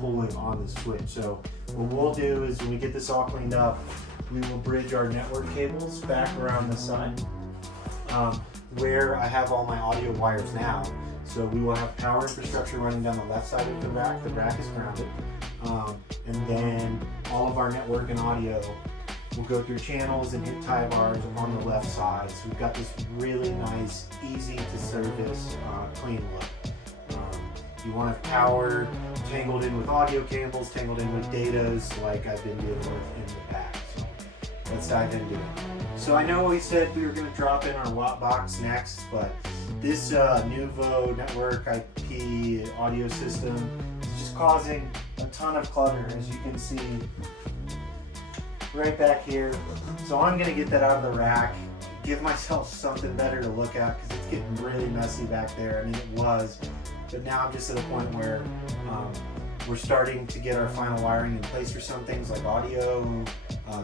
pulling on the switch. So what we'll do is when we get this all cleaned up, we will bridge our network cables back around the side where I have all my audio wires now. So we will have power infrastructure running down the left side of the rack. The rack is grounded. And then all of our network and audio will go through channels and hit tie bars on the left side. So we've got this really nice, easy to service, clean look. You want to have power tangled in with audio cables, tangled in with datas like I've been dealing with in the past. So let's dive into it. So I know we said we were going to drop in our Wbox next, but this Nuvo network IP audio system is just causing a ton of clutter, as you can see right back here. So I'm going to get that out of the rack, give myself something better to look at because it's getting really messy back there. I mean, it was. But now I'm just at a point where we're starting to get our final wiring in place for some things like audio,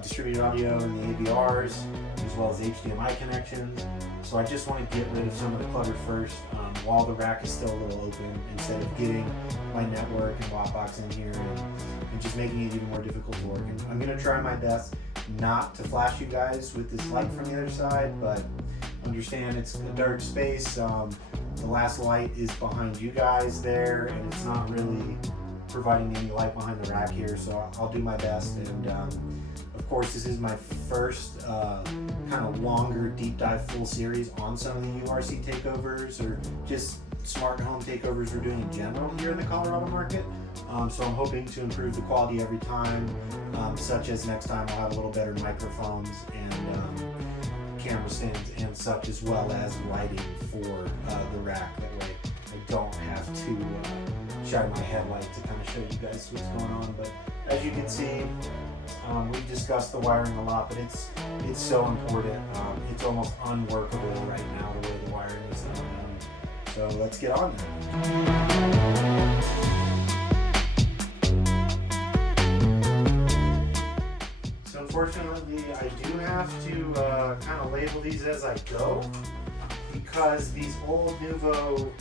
distributed audio and the AVRs, as well as HDMI connections. So I just want to get rid of some of the clutter first while the rack is still a little open, instead of getting my network and Wbox in here and just making it even more difficult to work. And I'm going to try my best not to flash you guys with this light from the other side, but understand it's a dark space. The last light is behind you guys there, and it's not really providing any light behind the rack here, so I'll do my best. And of course, this is my first kind of longer deep dive full series on some of the URC takeovers or just smart home takeovers we're doing in general here in the Colorado market. So I'm hoping to improve the quality every time, such as next time I'll have a little better microphones and camera stands and such, as well as lighting for the rack. That way I don't have to shine my headlight to kind of show you guys what's going on. But as you can see, we've discussed the wiring a lot, but it's so important. It's almost unworkable right now the way the wiring is done. So let's get on there. So unfortunately, I do have to kind of label these as I go, because these old Nuvo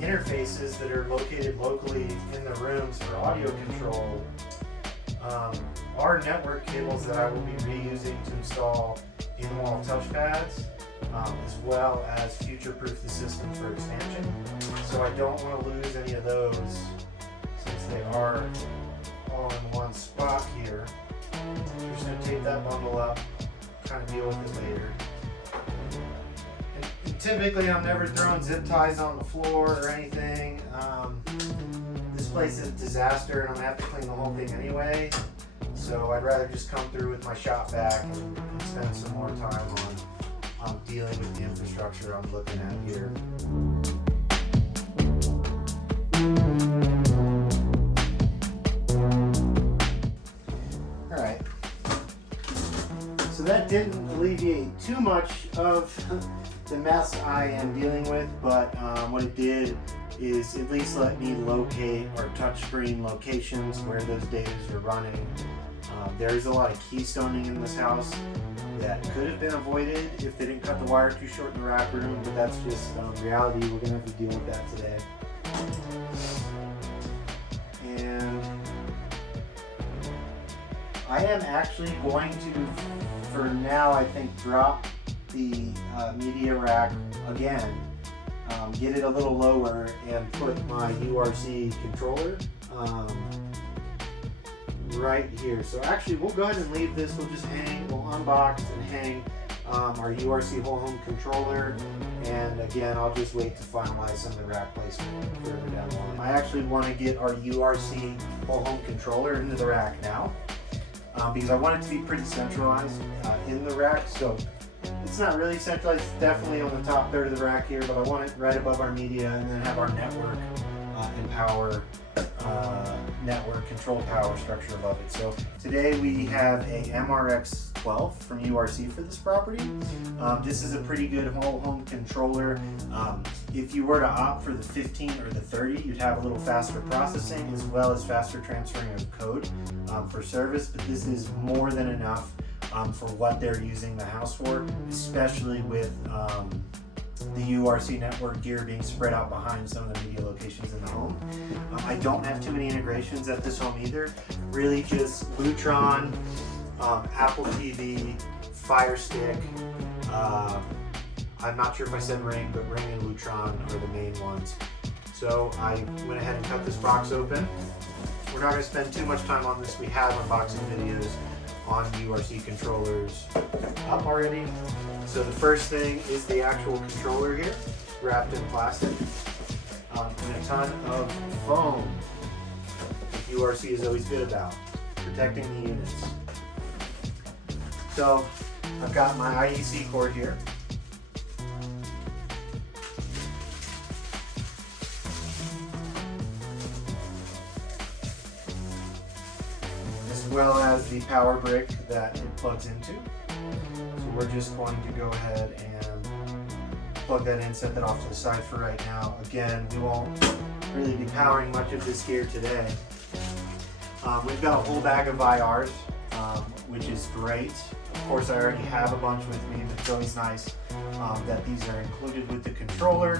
interfaces that are located locally in the rooms for audio control are network cables that I will be reusing to install in-wall touchpads, as well as future-proof the system for expansion. So I don't want to lose any of those since they are all in one spot here. I'm just going to tape that bundle up, kind of deal with it later. And typically I'm never throwing zip ties on the floor or anything. This place is a disaster and I'm going to have to clean the whole thing anyway. So I'd rather just come through with my shop vac and spend some more time on dealing with the infrastructure I'm looking at here. Alright, so that didn't alleviate too much of the mess I am dealing with, but what it did is at least let me locate our touchscreen locations where those data are running. There's a lot of keystoning in this house that could have been avoided if they didn't cut the wire too short in the rack room, but that's just reality. We're going to have to deal with that today. And I am actually going to, for now, I think, drop the media rack again, get it a little lower, and put my URC controller right here. So actually we'll go ahead and leave this. We'll just we'll unbox and hang our URC whole home controller, and again I'll just wait to finalize some of the rack placement further down the line. I actually want to get our URC whole home controller into the rack now, because I want it to be pretty centralized in the rack. So it's not really centralized, it's definitely on the top third of the rack here, but I want it right above our media, and then have our network and power network control power structure above it. So today we have a MRX12 from URC for this property. This is a pretty good whole home controller. If you were to opt for the 15 or the 30, you'd have a little faster processing as well as faster transferring of code for service, but this is more than enough for what they're using the house for, especially with the URC network gear being spread out behind some of the media locations in the home. I don't have too many integrations at this home either. Really just Lutron, Apple TV, Fire Stick. I'm not sure if I said Ring, but Ring and Lutron are the main ones. So I went ahead and cut this box open. We're not going to spend too much time on this. We have unboxing videos on URC controllers up already. So the first thing is the actual controller here, wrapped in plastic, and a ton of foam that URC is always good about, protecting the units. So I've got my IEC cord here. As well as the power brick that it plugs into. So we're just going to go ahead and plug that in, set that off to the side for right now. Again, we won't really be powering much of this gear today. We've got a whole bag of IRs, which is great. Of course, I already have a bunch with me, but it's always nice that these are included with the controller.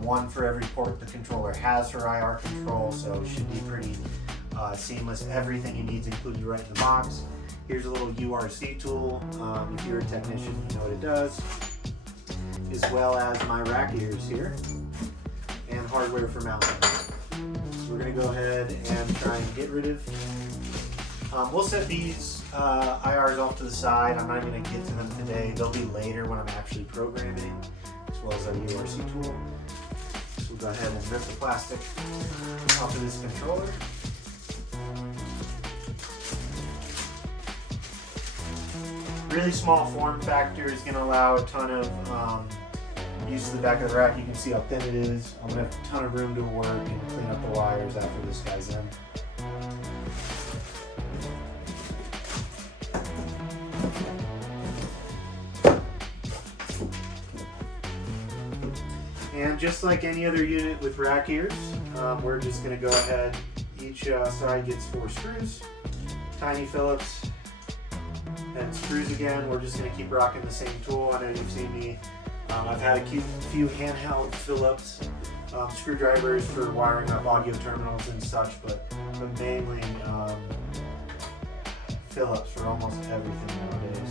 One for every port the controller has for IR control, so it should be pretty seamless. Everything you need is included right in the box. Here's a little URC tool. If you're a technician, you know what it does. as well as my rack ears here, and hardware for mounting. So we're going to go ahead and try and get rid of. We'll set these IRs off to the side. I'm not going to get to them today. They'll be later when I'm actually programming, as well as our URC tool. So we'll go ahead and rip the plastic off of this controller. Really small form factor is going to allow a ton of use to the back of the rack. You can see how thin it is. I'm going to have a ton of room to work and clean up the wires after this guy's in. And just like any other unit with rack ears, we're just going to go ahead. Each side gets 4 screws, tiny Phillips, and screws again. We're just going to keep rocking the same tool. I know you've seen me. I've had a few handheld Phillips screwdrivers for wiring up audio terminals and such, but mainly Phillips for almost everything nowadays.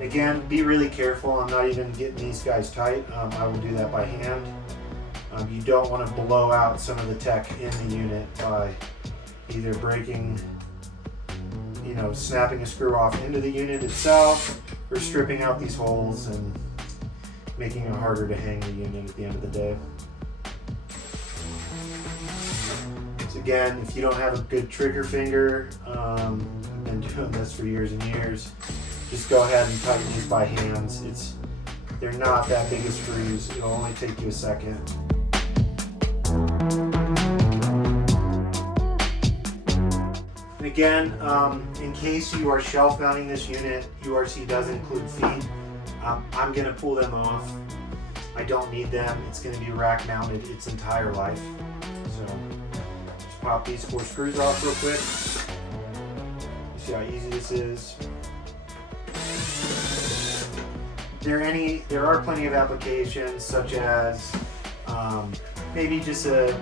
Again, be really careful. I'm not even getting these guys tight. I will do that by hand. You don't want to blow out some of the tech in the unit by either breaking, snapping a screw off into the unit itself, or stripping out these holes and making it harder to hang the unit at the end of the day. So again, if you don't have a good trigger finger, I've been doing this for years and years, just go ahead and tighten these by hands. They're not that big of screws. It'll only take you a second. And again, in case you are shelf mounting this unit, URC does include feet. I'm going to pull them off. I don't need them. It's going to be rack mounted its entire life. So just pop these 4 screws off real quick. You see how easy this is. There are plenty of applications, such as maybe just a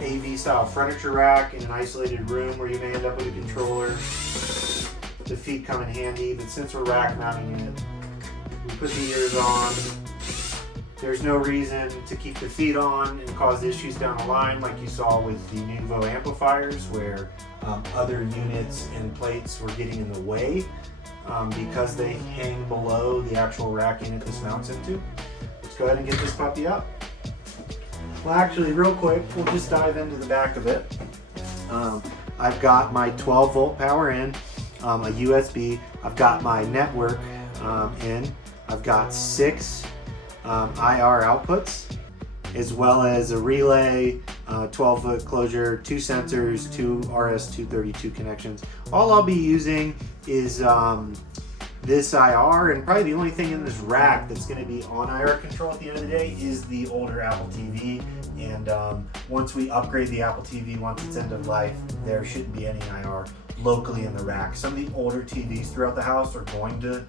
AV style furniture rack in an isolated room where you may end up with a controller. The feet come in handy, but since we're rack mounting it, we put the ears on. There's no reason to keep the feet on and cause issues down the line like you saw with the Nuvo amplifiers, where other units and plates were getting in the way. Because they hang below the actual rack unit this mounts into. Let's go ahead and get this puppy up. Well, actually, real quick, we'll just dive into the back of it. I've got my 12 volt power in, a USB. I've got my network in. I've got 6 IR outputs, as well as a relay, 12 volt closure, 2 sensors, 2 RS-232 connections. All I'll be using is this IR, and probably the only thing in this rack that's going to be on IR control at the end of the day is the older Apple TV. And once we upgrade the Apple TV, once it's end of life, there shouldn't be any IR locally in the rack. Some of the older TVs throughout the house are going to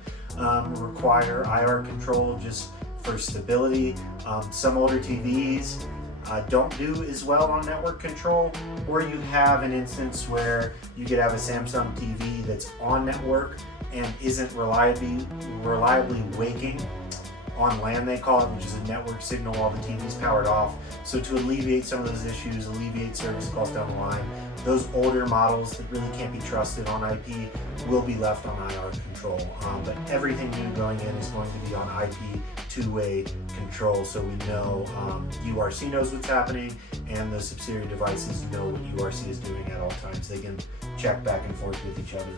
require IR control just for stability. Some older TVs don't do as well on network control, or you have an instance where you could have a Samsung TV that's on network and isn't reliably waking on LAN, they call it, which is a network signal while the TV's powered off. So to alleviate some of those issues, alleviate service calls down the line, those older models that really can't be trusted on IP will be left on IR control. But everything new going in is going to be on IP two-way control, so we know URC knows what's happening, and the subsidiary devices know what URC is doing at all times. They can check back and forth with each other.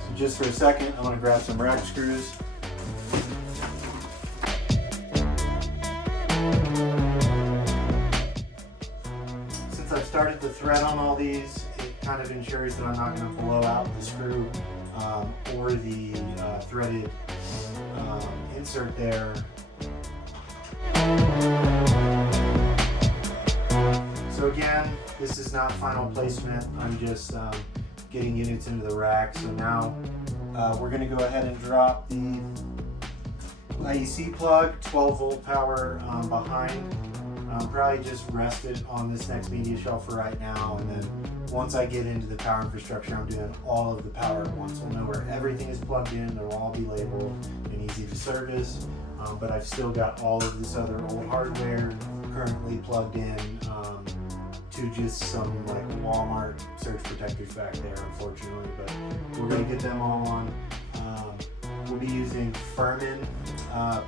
So just for a second, I'm going to grab some rack screws. Since I've started the thread on all these, it kind of ensures that I'm not going to blow out the screw or the threaded insert there. So again, this is not final placement. I'm just getting units into the rack. So now we're going to go ahead and drop the IEC plug, 12 volt power behind. Probably just rest it on this next media shelf for right now, and then once I get into the power infrastructure, I'm doing all of the power at once. We'll know where everything is plugged in. They'll all be labeled and easy to service. But I've still got all of this other old hardware currently plugged in to just some like Walmart surge protectors back there, unfortunately. But we're going to get them all on. We'll be using Furman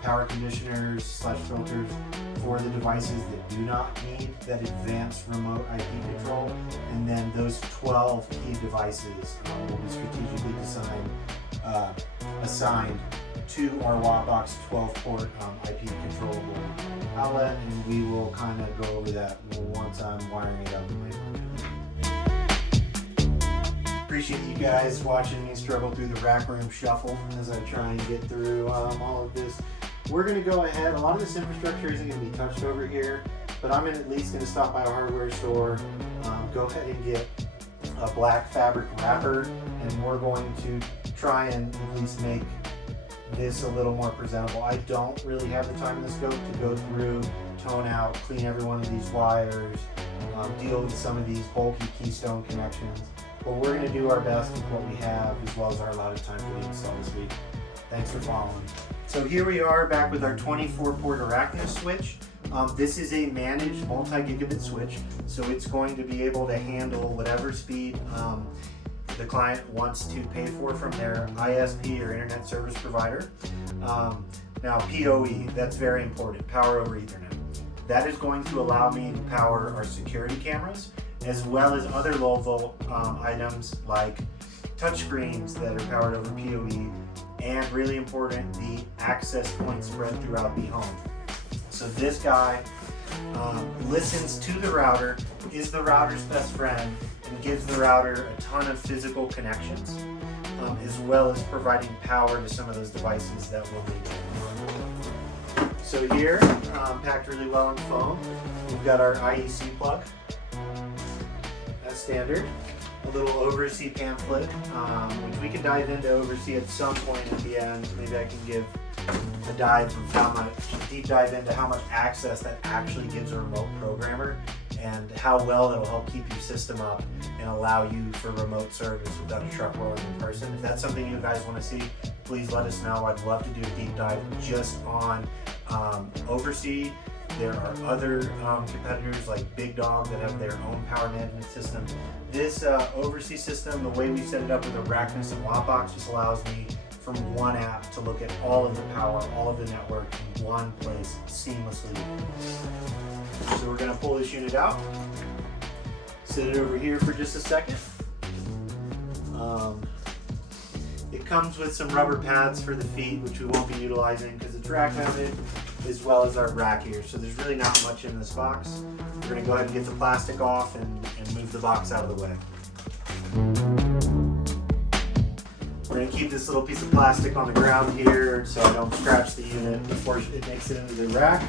power conditioners / filters for the devices that do not need that advanced remote IP control. And then those 12 key devices will be strategically assigned to our Wbox 12 port IP controllable outlet, and we will kind of go over that once I'm wiring it up later. Appreciate you guys watching me struggle through the rack room shuffle as I try and get through all of this. We're going to go ahead. A lot of this infrastructure isn't going to be touched over here, but I'm at least going to stop by a hardware store, go ahead and get a black fabric wrapper, and we're going to try and at least make this a little more presentable. I don't really have the time in the scope to go through, tone out, clean every one of these wires, deal with some of these bulky keystone connections. But we're going to do our best with what we have, as well as our allotted time for the install this week. Thanks for following. So here we are back with our 24-port Araknis switch. This is a managed multi-gigabit switch, so it's going to be able to handle whatever speed the client wants to pay for from their ISP or internet service provider. Now PoE, that's very important, power over Ethernet. That is going to allow me to power our security cameras, as well as other low volt items like touchscreens that are powered over PoE, and really important, the access points spread throughout the home. So this guy listens to the router, is the router's best friend, and gives the router a ton of physical connections, as well as providing power to some of those devices that will need it. So here, packed really well in foam, we've got our IEC plug. That's standard. A little OVRC pamphlet, which we can dive into OVRC at some point at the end. Maybe I can give a deep dive into how much access that actually gives a remote programmer, and how well that'll help keep your system up and allow you for remote service without a truck rolling in person. If that's something you guys want to see, please let us know. I'd love to do a deep dive just on OVRC. There are other competitors like Big Dog that have their own power management system. This OVRC system, the way we set it up with Araknis and Wbox, just allows me from one app to look at all of the power, all of the network in one place seamlessly. So we're going to pull this unit out, set it over here for just a second. It comes with some rubber pads for the feet, which we won't be utilizing because it's rack mounted, as well as our rack here. So there's really not much in this box. We're going to go ahead and get the plastic off and move the box out of the way. We're going to keep this little piece of plastic on the ground here so I don't scratch the unit before it makes it into the rack.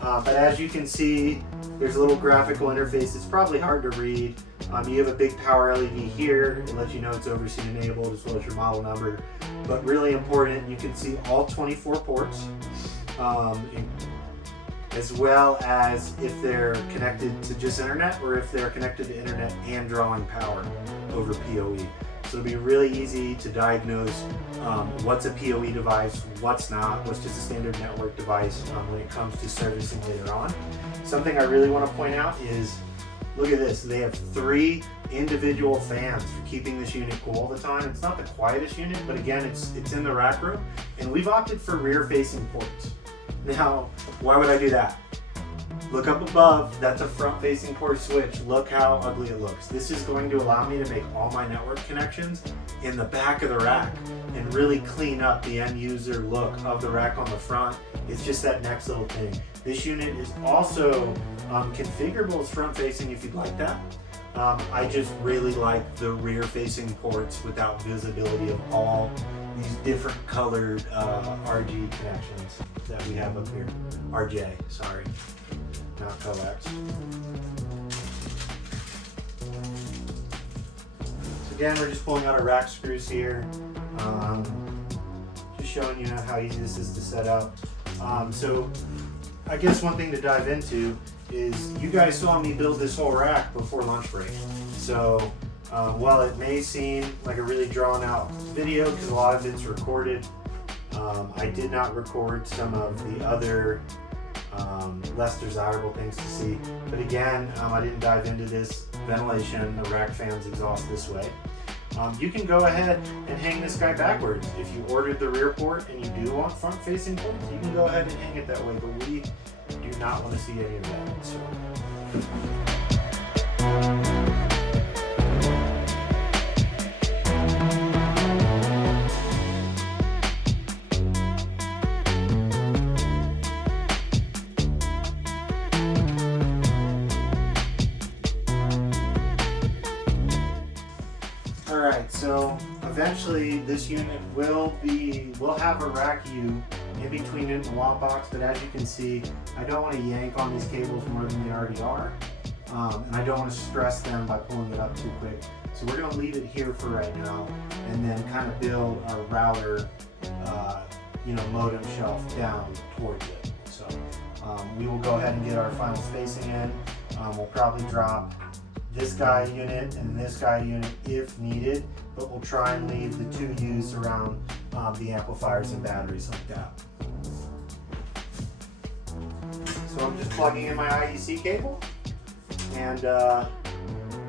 But as you can see, there's a little graphical interface. It's probably hard to read. You have a big power LED here. It lets you know it's OVRC enabled, as well as your model number. But really important, you can see all 24 ports, as well as if they're connected to just internet, or if they're connected to internet and drawing power over PoE. So it'll be really easy to diagnose what's a PoE device, what's not, what's just a standard network device when it comes to servicing later on. Something I really want to point out is, look at this. They have 3 individual fans for keeping this unit cool all the time. It's not the quietest unit, but again, it's in the rack room, and we've opted for rear-facing ports. Now, why would I do that? Look up above, that's a front-facing port switch. Look how ugly it looks. This is going to allow me to make all my network connections in the back of the rack and really clean up the end user look of the rack on the front. It's just that next little thing. This unit is also configurable as front-facing if you'd like that. I just really like the rear-facing ports without visibility of all these different colored RG connections that we have up here. RJ, sorry. Not coax. So again, we're just pulling out our rack screws here. Just showing you how easy this is to set up. So I guess one thing to dive into is you guys saw me build this whole rack before lunch break. So while it may seem like a really drawn out video because a lot of it's recorded, I did not record some of the other less desirable things to see. But again, I didn't dive into this ventilation, the rack fans exhaust this way. You can go ahead and hang this guy backwards. If you ordered the rear port and you do want front facing ports, you can go ahead and hang it that way, but we do not want to see any of that. So. Alright, so eventually this unit will have a rack U in between it and the Wbox, but as you can see, I don't want to yank on these cables more than they already are, and I don't want to stress them by pulling it up too quick. So we're going to leave it here for right now, and then kind of build our router, modem shelf down towards it. So we will go ahead and get our final spacing in. We'll probably drop this guy unit and this guy unit if needed, but we'll try and leave the two U's around the amplifiers and batteries like that. So I'm just plugging in my IEC cable, and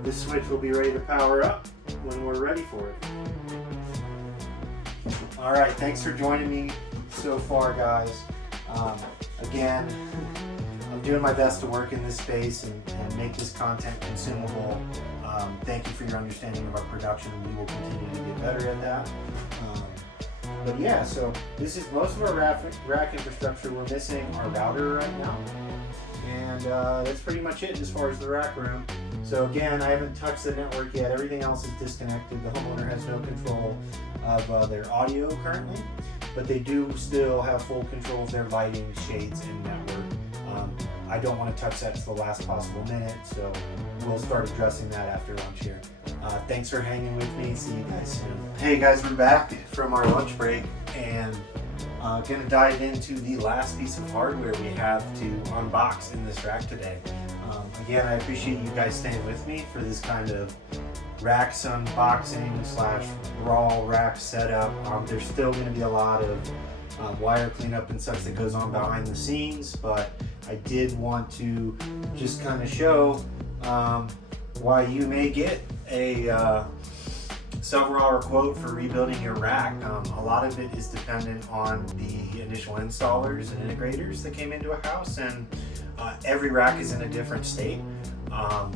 this switch will be ready to power up when we're ready for it. Alright, thanks for joining me so far, guys. Again, I'm doing my best to work in this space and make this content consumable. Thank you for your understanding of our production. We will continue to get better at that. But yeah, so this is most of our rack infrastructure. We're missing our router right now. And that's pretty much it as far as the rack room. So again, I haven't touched the network yet. Everything else is disconnected. The homeowner has no control of their audio currently, but they do still have full control of their lighting, shades, and network. I don't want to touch that to the last possible minute, so we'll start addressing that after lunch here. Thanks for hanging with me. See you guys soon. Hey guys, we're back from our lunch break, and going to dive into the last piece of hardware we have to unbox in this rack today. Again, I appreciate you guys staying with me for this kind of racks unboxing / raw rack setup. There's still going to be a lot of wire cleanup and such that goes on behind the scenes, but I did want to just kind of show why you may get a several hour quote for rebuilding your rack. A lot of it is dependent on the initial installers and integrators that came into a house, and every rack is in a different state.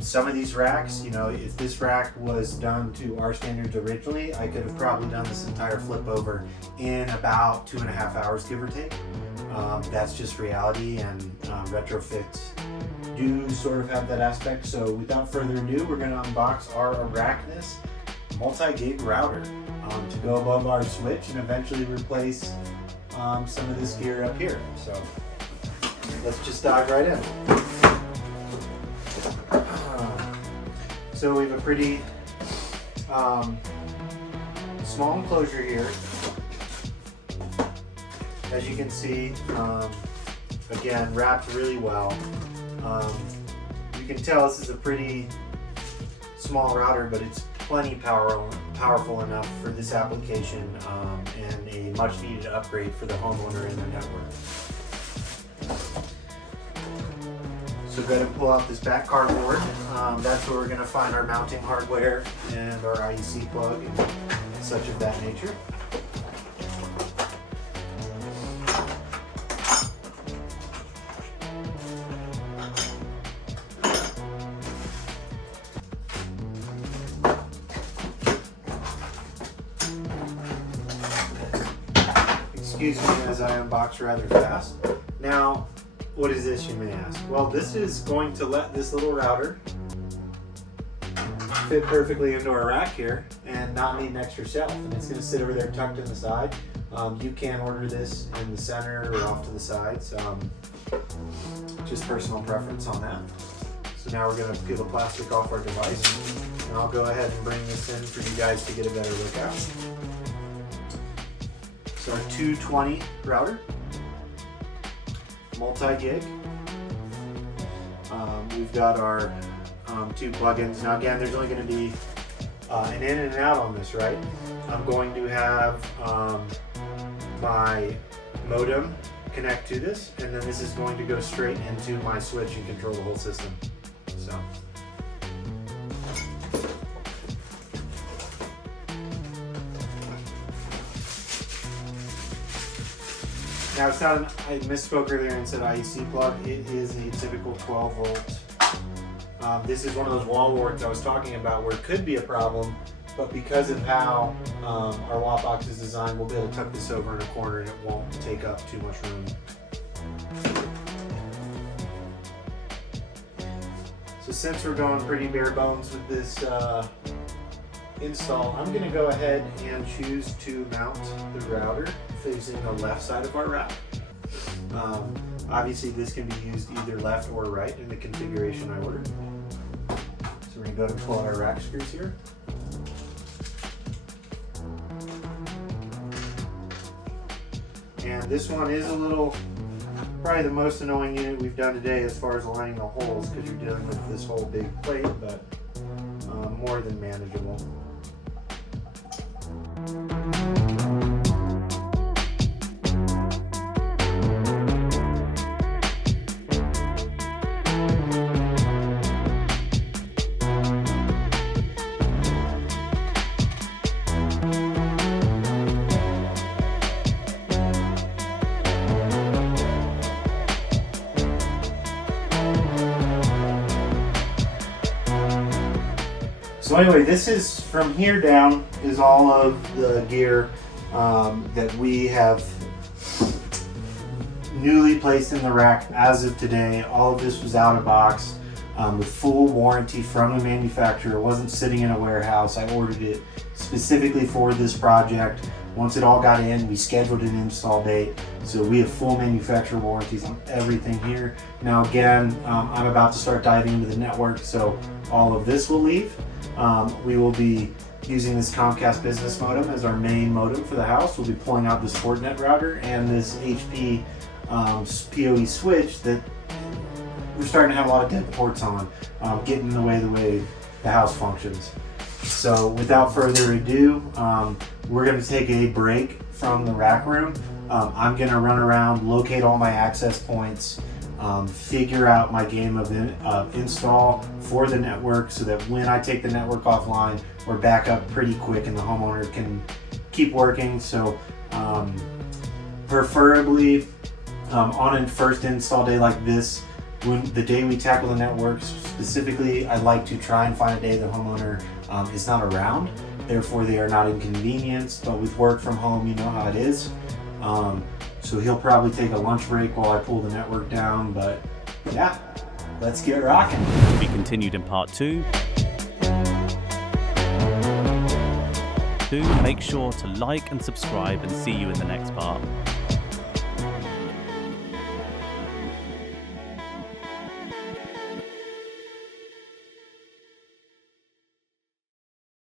Some of these racks, if this rack was done to our standards originally, I could have probably done this entire flip over in about 2.5 hours, give or take. That's just reality, and retrofits do sort of have that aspect. So without further ado, we're going to unbox our Araknis multi-gig router to go above our switch and eventually replace some of this gear up here. So let's just dive right in. So we have a pretty small enclosure here. As you can see, again, wrapped really well. You can tell this is a pretty small router, but it's plenty powerful enough for this application, and a much needed upgrade for the homeowner and their network. So go ahead and pull out this back cardboard. That's where we're going to find our mounting hardware and our IEC plug and such of that nature. Excuse me as I unbox rather fast. Now, what is this, you may ask? Well, this is going to let this little router fit perfectly into our rack here and not need an extra shelf. And it's going to sit over there tucked in the side. You can order this in the center or off to the sides. Just personal preference on that. So now we're going to peel the plastic off our device. And I'll go ahead and bring this in for you guys to get a better look at. So our 220 router, multi-gig, we've got our two plugins. Now again, there's only going to be an in and an out on this, right? I'm going to have my modem connect to this, and then this is going to go straight into my switch and control the whole system. So. Now it's not, I misspoke earlier and said IEC plug. It is a typical 12 volt. This is one of those wall warts I was talking about where it could be a problem, but because of how our Wbox is designed, we'll be able to tuck this over in a corner and it won't take up too much room. So since we're going pretty bare bones with this install, I'm going to go ahead and choose to mount the router facing the left side of our rack. Obviously this can be used either left or right in the configuration I ordered. So we're going to go ahead and pull out our rack screws here. And this one is a little, probably the most annoying unit we've done today as far as aligning the holes, because you're dealing with this whole big plate, but more than manageable. So anyway, this is from here down is all of the gear that we have newly placed in the rack as of today. All of this was out of box with full warranty from the manufacturer. It wasn't sitting in a warehouse. I ordered it specifically for this project. Once it all got in, we scheduled an install date. So we have full manufacturer warranties on everything here. Now again, I'm about to start diving into the network, so all of this will leave. We will be using this Comcast business modem as our main modem for the house. We'll be pulling out this Fortinet router and this HP POE switch that we're starting to have a lot of dead ports on, getting in the way the house functions. So without further ado, we're going to take a break from the rack room. I'm going to run around, locate all my access points, figure out my game of install for the network so that when I take the network offline, we're back up pretty quick and the homeowner can keep working. So preferably on a first install day like this, when the day we tackle the network specifically, I'd like to try and find a day the homeowner is not around. Therefore, they are not inconvenienced, but with work from home, you know how it is. So he'll probably take a lunch break while I pull the network down, but yeah, let's get rocking. To be continued in part 2. Make sure to like and subscribe and see you in the next part.